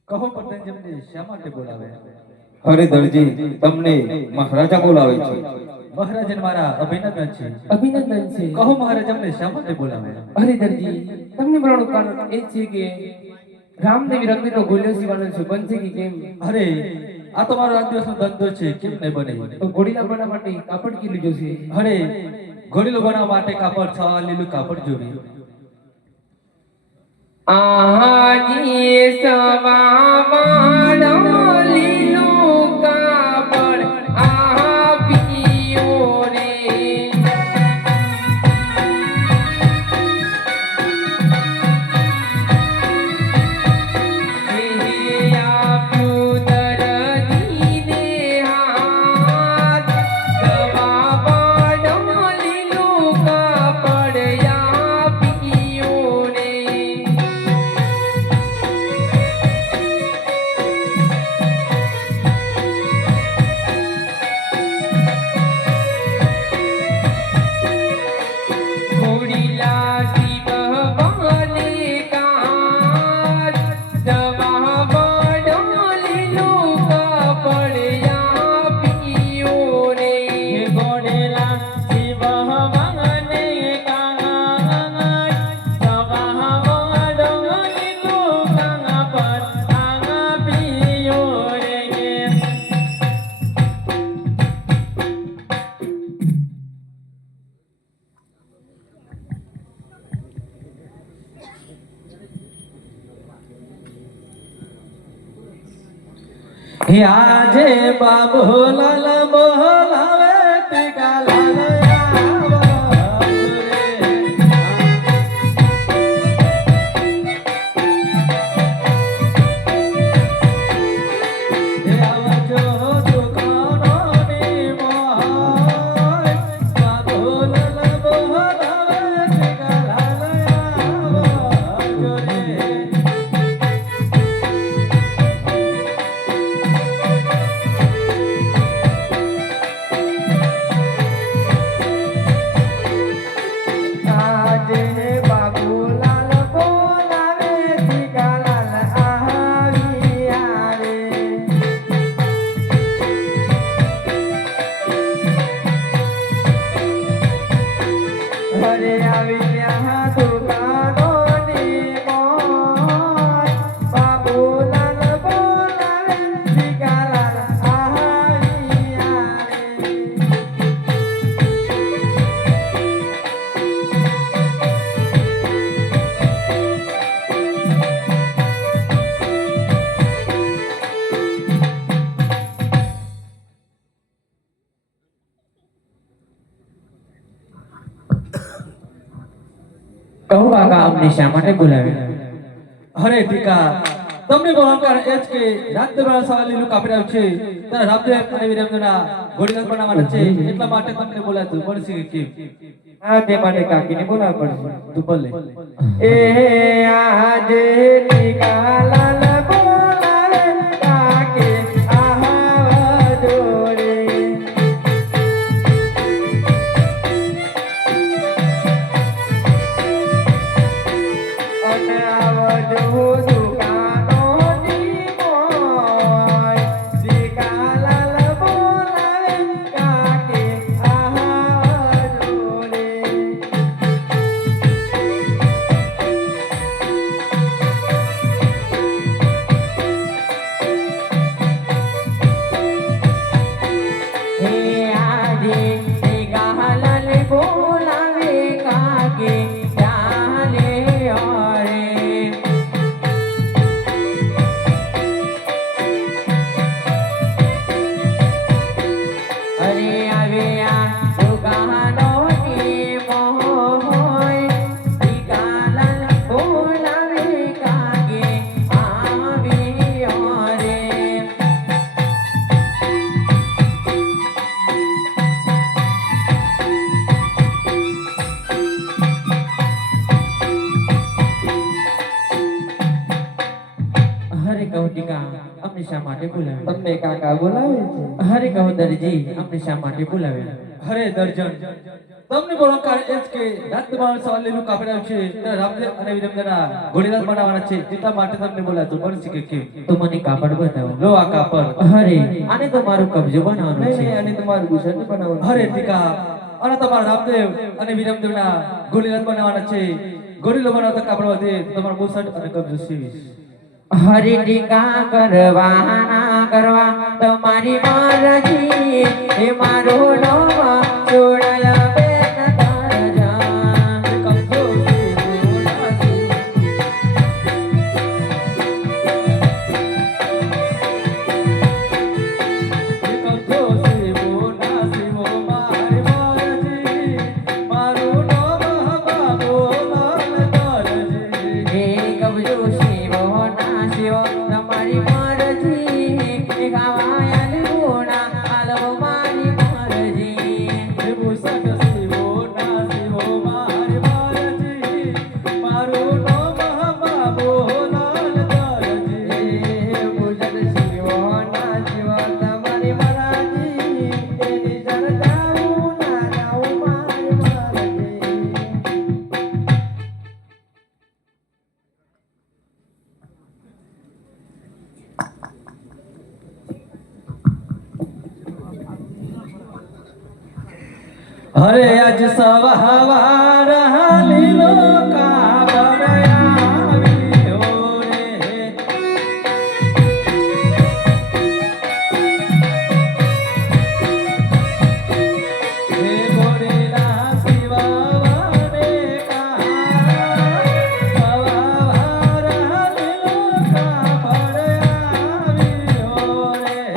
કહો પ્રધાનજી, અમને શા માટે બોલાવ્યા? અરે દરજી, તમને મહારાજા બોલાવે છે. મહારાજન મારા અભિનંદન છે. અભિનંદન છે. કહો મહારાજ, અમને શા માટે બોલાવ્યા? અરે દરજી, તમને બોલાવવાનું કારણ એ છે કે રામદેવી રંગીનો ગોલ્યો સીવાનો છે, બનશે કે કેમ? અરે આ તો મારો આ દિવસનો ધંધો છે, કેમ નહીં બને? તો ઘોડીલા બનાવવા માટે કાપડ કેટલું જોશે? અરે ઘોડીલો બનાવવા માટે કાપડ 6 લીલું કાપડ જોવી. આજી સવાવાનો લીલું કાપડ આપ્યો રે. હે આપ્યું દરજીને હાથ, સવાવાનો લીલું કાપડ આપ્યો રે. આજે બાબુલાલ બોલાવે ટીકા લાલ કહું કાકા અમને શા માટે બોલાવ્યા? હરે ટીકા તમને બોલાવકાર એ જ કે રાતદરબાર સવાલી લુક આપી રહ્યો છે ત્યારે રામદેવ અને વિરમના ઘોડીલાલ બનાવવાના છે એટલા માટે તમને બોલાતું મળશે કે હા તે માટે કાકીને બોલાવવા પડશે. તું બોલે એ આજે ટીકાલાલ બોલાવે કાકી આવા જોડે. અને આવજો દુકાનોની મોય. ટીકાલાલ બોલાવે કાકી આવા જોડે. હે આજે ટીકાલાલ બોલાવે કાકી ચાલે ઓરે. અરે આવ્યા દુકાનોની મોય. ટીકાલાલ બોલાવે કાકી આવી ઓરે. હરે કહો ટીકા અમને શા માટે બોલાવ્યા? તમને કાકા બોલાવે છે. હરે કહો દરજી અમને શા માટે બોલાવ્યા? હરે દર્જન તમને બોલાવકાર એ જ કે રાતદરબાર સવાલી લુક આપી રહ્યો છે ત્યારે રામદેવ અને વિરમના ઘોડીલાલ બનાવવાના છે એટલા માટે તમને બોલાતું મળશે કે કેમ તો મને કાપડ બતાવો. લો આ કાપડ હરે આને તો મારો કબજો બનાવવાનો નહીં છે. નહીં આને તમારું ગુસર બનાવવાનું. હરે ટીકા અને તમારા રામદેવ અને વિરમદેવના ઘોડીલાલ બનાવવાના છે ઘોડીલો બનાવતા કાપડ વધે તો તમારો બુસટ અને કબજો સીવીશ. હરે ટીકા કરવાના કરવા તમારી મરજી. એ મારો નામ જોડાયા બેન તારા. કબજો સીવો ના સીવો. કબજો સીવો ના સીવો મારી મરજી. મારું નામ બાબુલાલ દરજી. હે કબજો શિવો ના શિવો તમારી મરજી. એ ખાવાયા લીધુના આલવો મારી મરજી. બુસટ સીવો ના સીવો મારી મરજી. મારું નામ બાબુલાલ દરજી. ગુસર શિવો ના શિવો તમારી મરાજી. તેની જણ જાઉં ના જાઉં મારી મરજી. હરે આજ સવાર લીલો કાબડ આવ્યો રે. હે ઘોડીલા શિવાને સવાર લીલો કાબડ આવ્યો રે.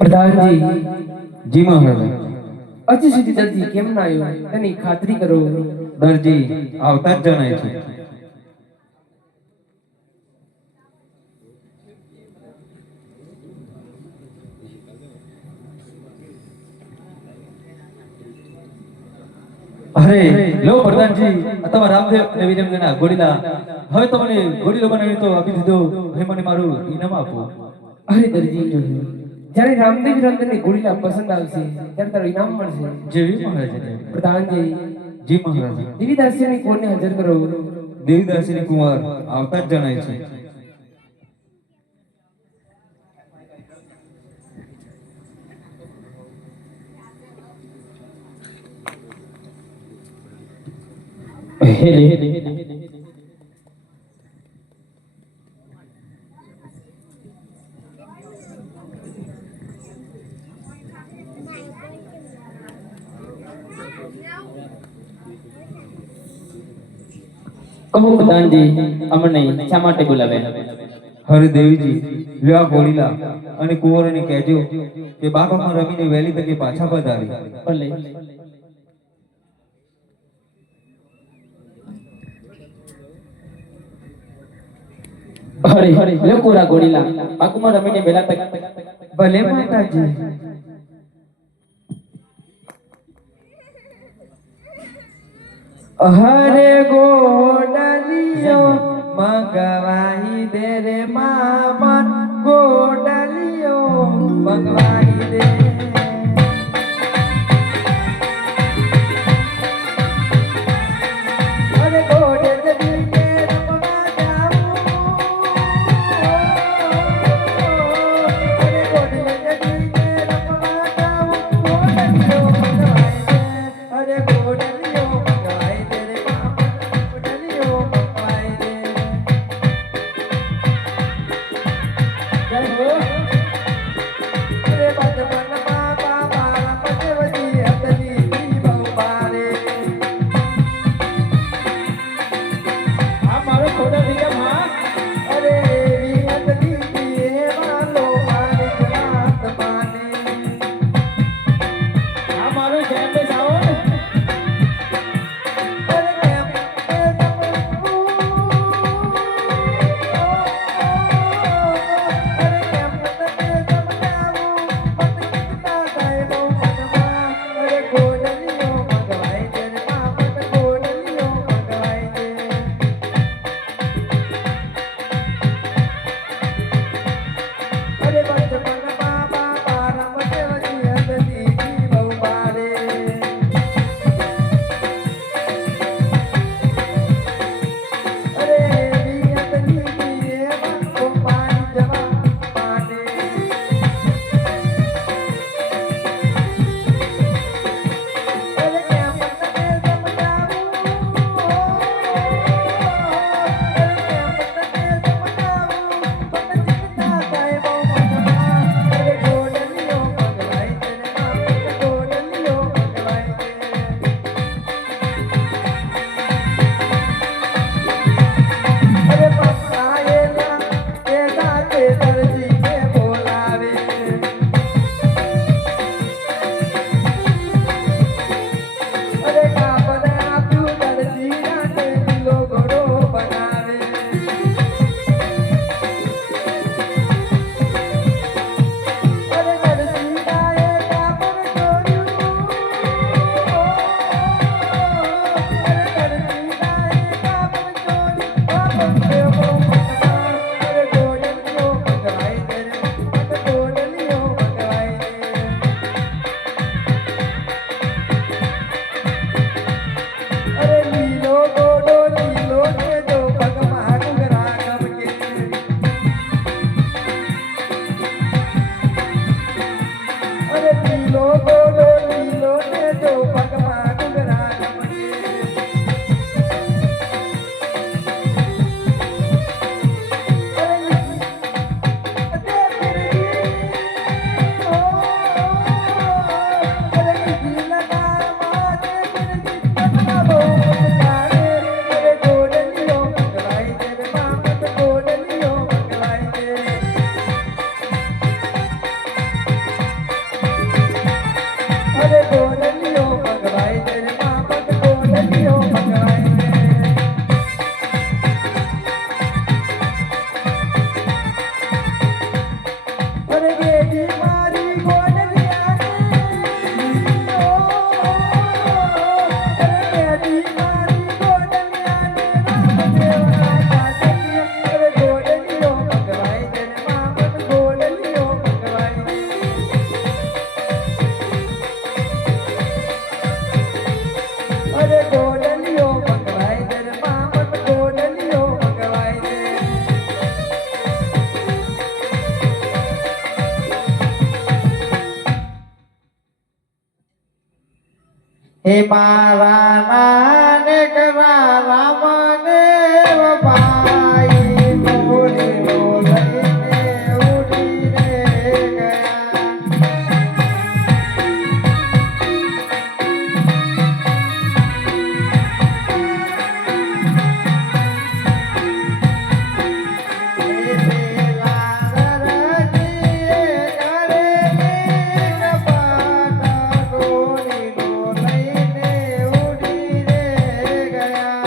પ્રધાનજી, જી મહારાજ. હજી સુધી દરજી કેમ ના આવ્યો તેની ખાતરી કરો. દરજી આવતા જ જણાય છે. અરે લો પ્રધાનજી, આ તમારા રામદેવ અને વીરેન્દ્રના ઘોડીલા. હવે તો મને ઘોડીલો બનાવી તો આપી દીધો. હવે મને મારું ઇનામ આપો. અરે દરજી, જ્યારે રામદેવ રંગની ગોળીલા પસંદ આવશે ત્યારે તારું ઇનામ મળશે. જેવી મહારાજ. પ્રધાનજી, જી મહારાજ. દેવીદાસીની કોને હાજર કરો. દેવદાસીની કુંવર આવતા જ જણાય છે. કહો પ્રધાનજી, અમને શા માટે બોલાવે? હરે દેવીજી, લ્યો આ ઘોડીલા અને કુંવરોને કહેજો કે બાગામાં રમીને વહેલી તકે પાછા પધારે. ભલે. હરે હરે લે કોરા ગોળીલા, બાકુમાં રમીને બેલા તક. ભલે માતાજી. હરે ગોડલિયો મંગવાઈ દે રે મામન, ગોડલિયો મંગવાઈ દે. અરે ગોડલિયે રમવા જાવું, અરે ગોડલિયે રમવા જાવું, ગોડલિયો મંગવાઈ દે, અરે ગોડલિયો મંગવાઈ દે રે મામન, ગોડલિયો મંગવાઈ દે. જય હો. અરે અરે બેટી મારી ગોડલિયાને ઓ અરે બેટી મારી ગોડલિયાને રામદેવના કાચકીય અરે ગોડલિયો ભગવાઈ જન મામન ગોડલિયો ભગવાઈ અરે ગોડલિયો ભગવાઈ જન મામન ગોડલિયો ભગવાઈ હે મારા નાને કરા રામદેવ ભાઈ ગોરીલો લઈને ઉડીને ગયા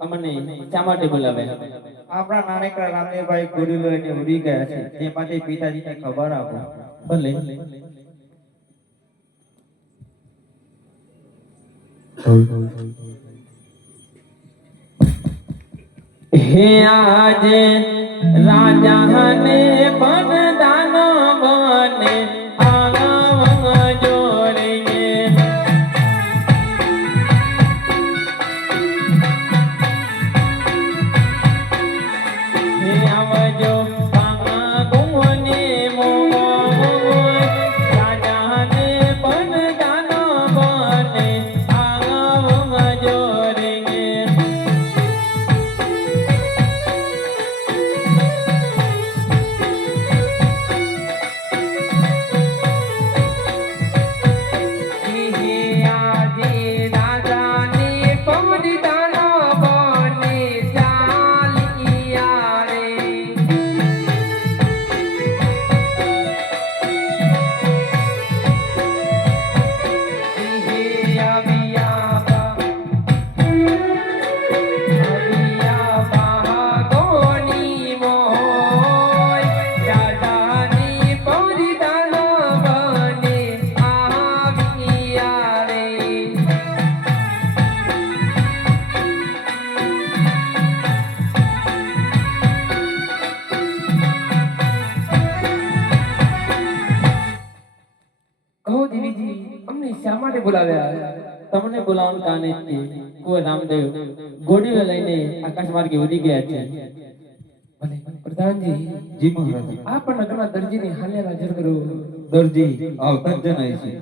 અમને શા માટે બોલાવે? આપણા નાનકડા રામદેવભાઈ ગોરીલો લઈને ઉડી ગયા છે તે માટે પિતાજીને ખબર આપો. ભલે. હે આજે રાજા ને બનદાન બને આનવ જોડીએ હે આવજો પામા ગુમને મોય રાજા ને બનદાન બને આનવ જોડીએ માટે બોલાવ્યા? તમને બોલાવવાનું કારણ એ જ કે કુંવર રામદેવ ઘોડીને લઈને આકાશ માર્ગે ઉડી ગયા છે. ભલે પ્રધાનજી, જી મહારાજ. આ પણ નગરના દરજીને હાલે હાજર કરો. દરજી આવતા જ જણાય છે.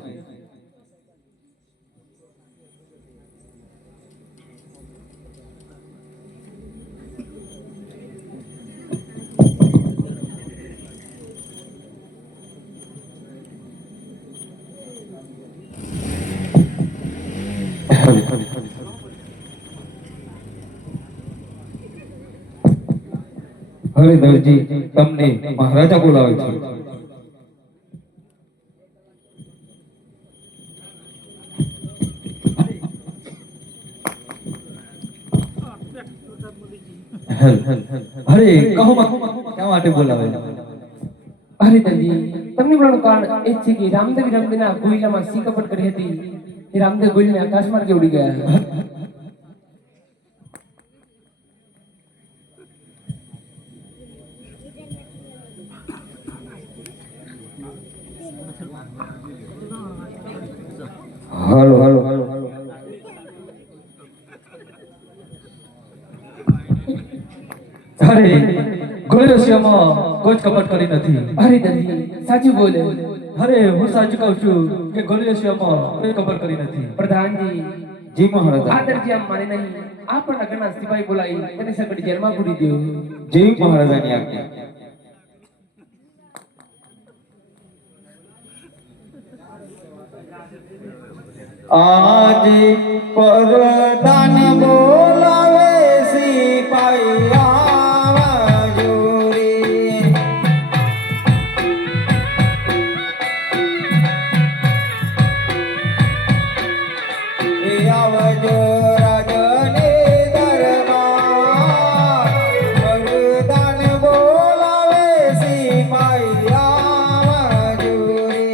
હવે દરજી તમને મહારાજા બોલાવે છે. અરે કહો ક્યાં માટે બોલાવે? અરે દરજી, તમને બોલાવવાનું કારણ એ જ છે કે રામદેવ વિરમદેવના ગોઈલામાં સી કપટ કરી હતી. એ રામદેવ ગોઈલને આકાશ માર્ગે ઉડી ગયા. હાલો હાલો હાલો. અરે ગોળીઓમાં કોઈ જ કપટ કરી નથી. અરે દરજી, સાચું બોલે. અરે હું સાચું કહું છું કે ગોળીઓમાં કોઈ કપટ કરી નથી. પ્રધાનજી, જી મહારાજ. આ દરજી આમ માને નહીં. આ પણ નગરના સિપાહી બોલાવી તેને સગડી જેલમાં પૂરી દો. જી મહારાજાની આજ્ઞા. આજે પરદાન બોલાવે સિપાઈ આવજો રે. એ આવજો રાજને દરબાર, પરદાન બોલાવે સિપાઈ આવજો રે.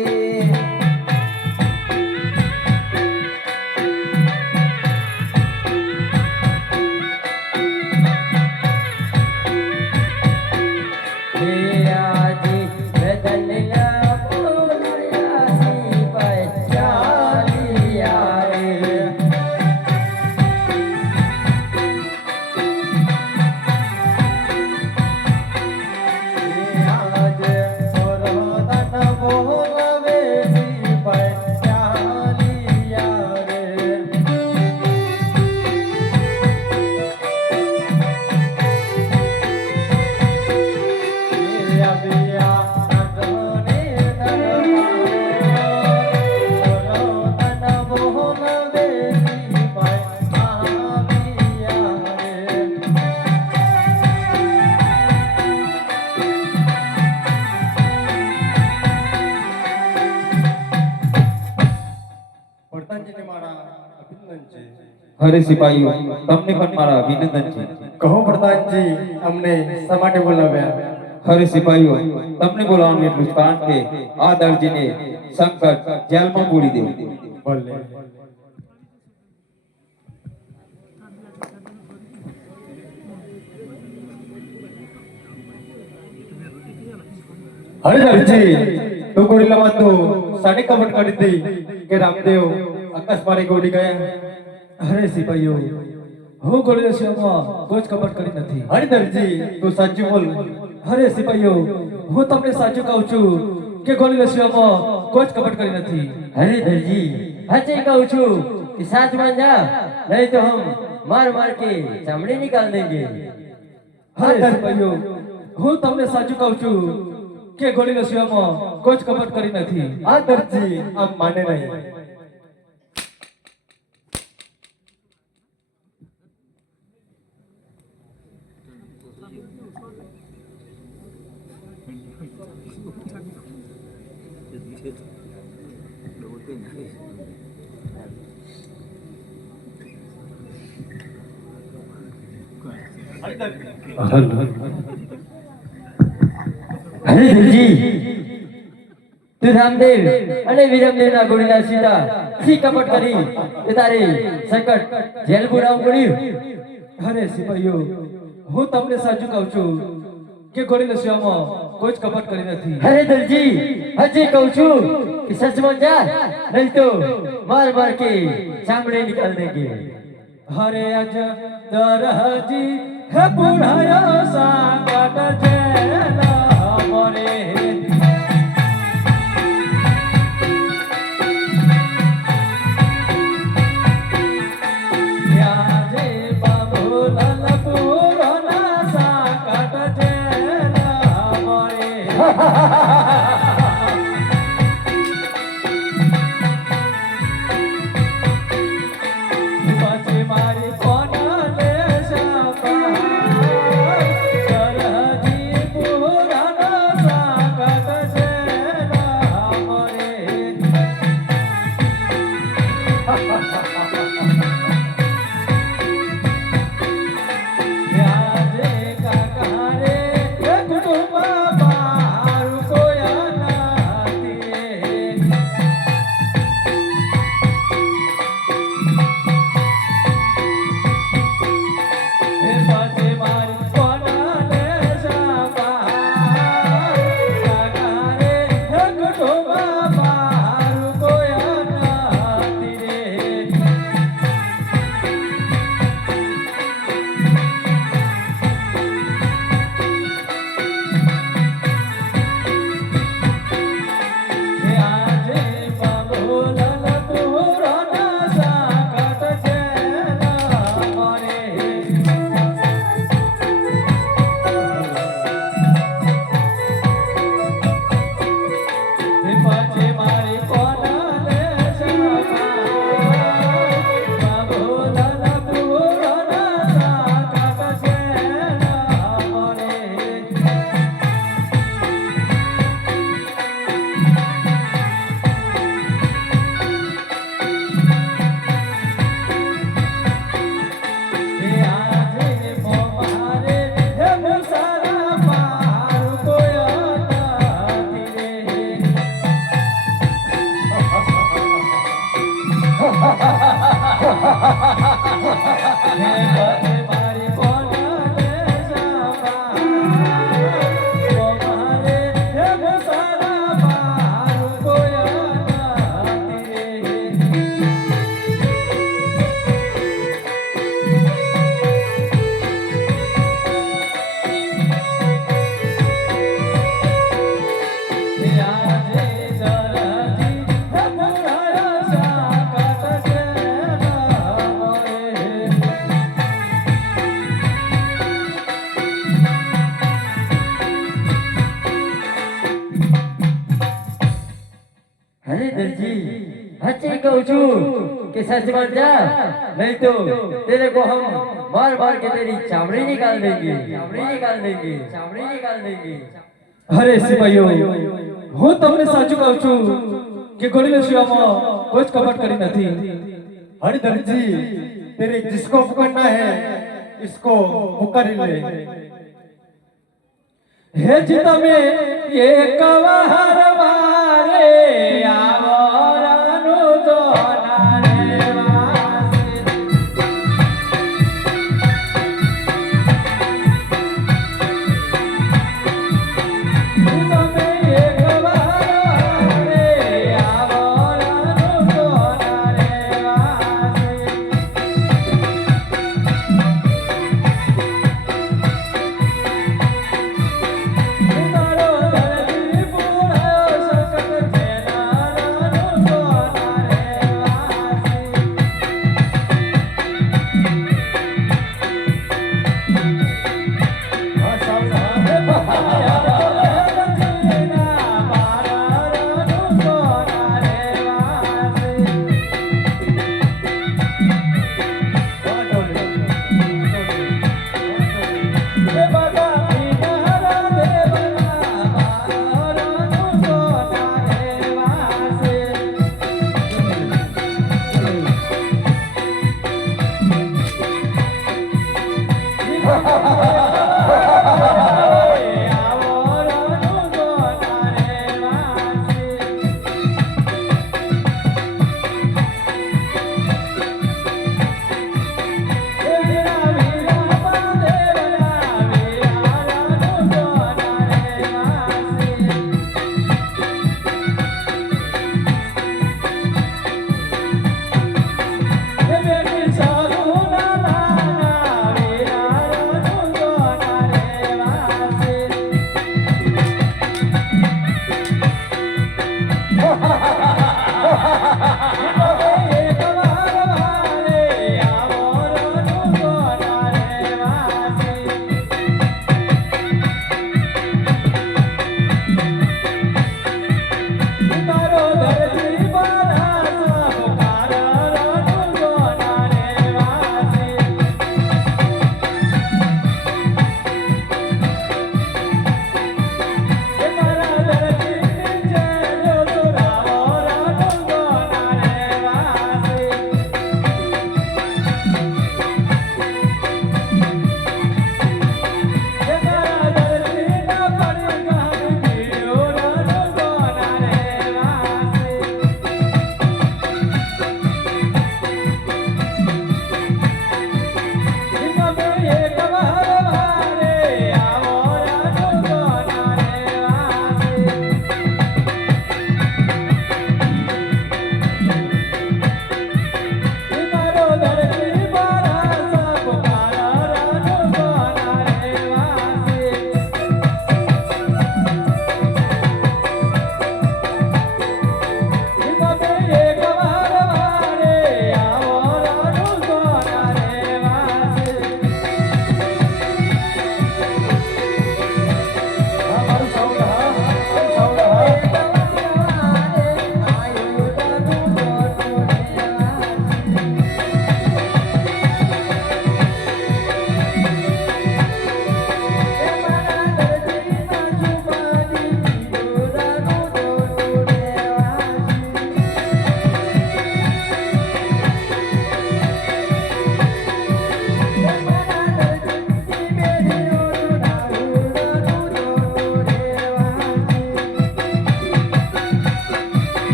પ્રધાનજીને મારા અભિનંદન છે. અરે સિપાહીઓ, તમને પણ મારા અભિનંદન છે. કહો પ્રધાનજી, અમને શા માટે બોલાવ્યા? અરે સિપાહીઓ, તમને બોલાવવાનું એટલું જ કારણ કે આ દરજીને સંકટ જેલમાં પૂરી દેવું. ભલે. અરે દરજી, તું ગોરીલામાં તો સાડી કપટ કરી હતી કે રામદેવ આકાશ માર્ગે ઉડી ગયા? અરે સિપાહીઓ, હું ગોળીઓમાં કોઈ જ કપટ કરી નથી. અરે દરજી, તું સાચું બોલ. અરે સિપાહીઓ, હું તમને સાચું કહું છું કે ગોળીઓમાં કોઈ જ કપટ કરી નથી. अरे दर्जी, सच्चे कहूँ छू कि साथ मान जा, नहीं तो हम मार मार के चमड़ी निकाल देंगे. અરે સિપાહીઓ, હું તમને સાચું કહું છું કે ગોળીઓમાં કોઈ જ કપટ કરી નથી. આ દરજી આમ માને નહીં. अरे दर्जी, तू रामदेव अने वीरमदेवना गोळीला સીધા સી કપટ કરી તે તારી સંકટ જેલ પુરાવું પડ્યું. અરે સિપાહીઓ, હું તમને સાચું કહું છું કે ગોળીઓમાં કોઈ જ કપટ કરી નથી. અરે દરજી હજી કહું છું કે સચમાં જા નહીં તો માર માર કે ચામડી નિકાલ દેંગે. હરે અજ દરજી હે પુરાયો સાંગટ જેલા મરે. યાજે બાબુલાલ પુરાના સાંગટ જેલા મરે. પછી મારી કોનલે દરજી પુરાનો સાંગટ જેલા મરે. યાજે કાકા રે કુટુંબ મારું કોયા નથી. હે પછી મારી કોનલે કાકા રે કુટુંબ મારું કોયા નથી રે. યાજે બાબુલાલ પુરાના સાંગટ જેલા મરે. પછી મારી કોનલે બાબુલાલ પુરાના સાંગટ જેલા મરે. યાજે મોમારે હે મુસારા મારું કોયા નથી રે. હે પછી મારી કોનલે મોમારે હે મુસારા મારું કોયા નથી રે. યાજે દરજી હે પુરાયો સાંગટ જેલા મરે. અરે દરજી હજી કહું છું કે सचमच जा नहीं तो तेरे को हम मार मार के तेरी चामड़ी निकाल देंगे, चामड़ी निकाल देंगे, चामड़ी निकाल देंगे. અરે સિપાહીઓ, હું તમને સાચું કહું છું કે ગોળીના શિવામાં કોઈ જ કપટ કરી નથી. अरे दर्जी तेरे जिसको पकड़ना है इसको पकड़ ले. હે જીતા મેં એક વાર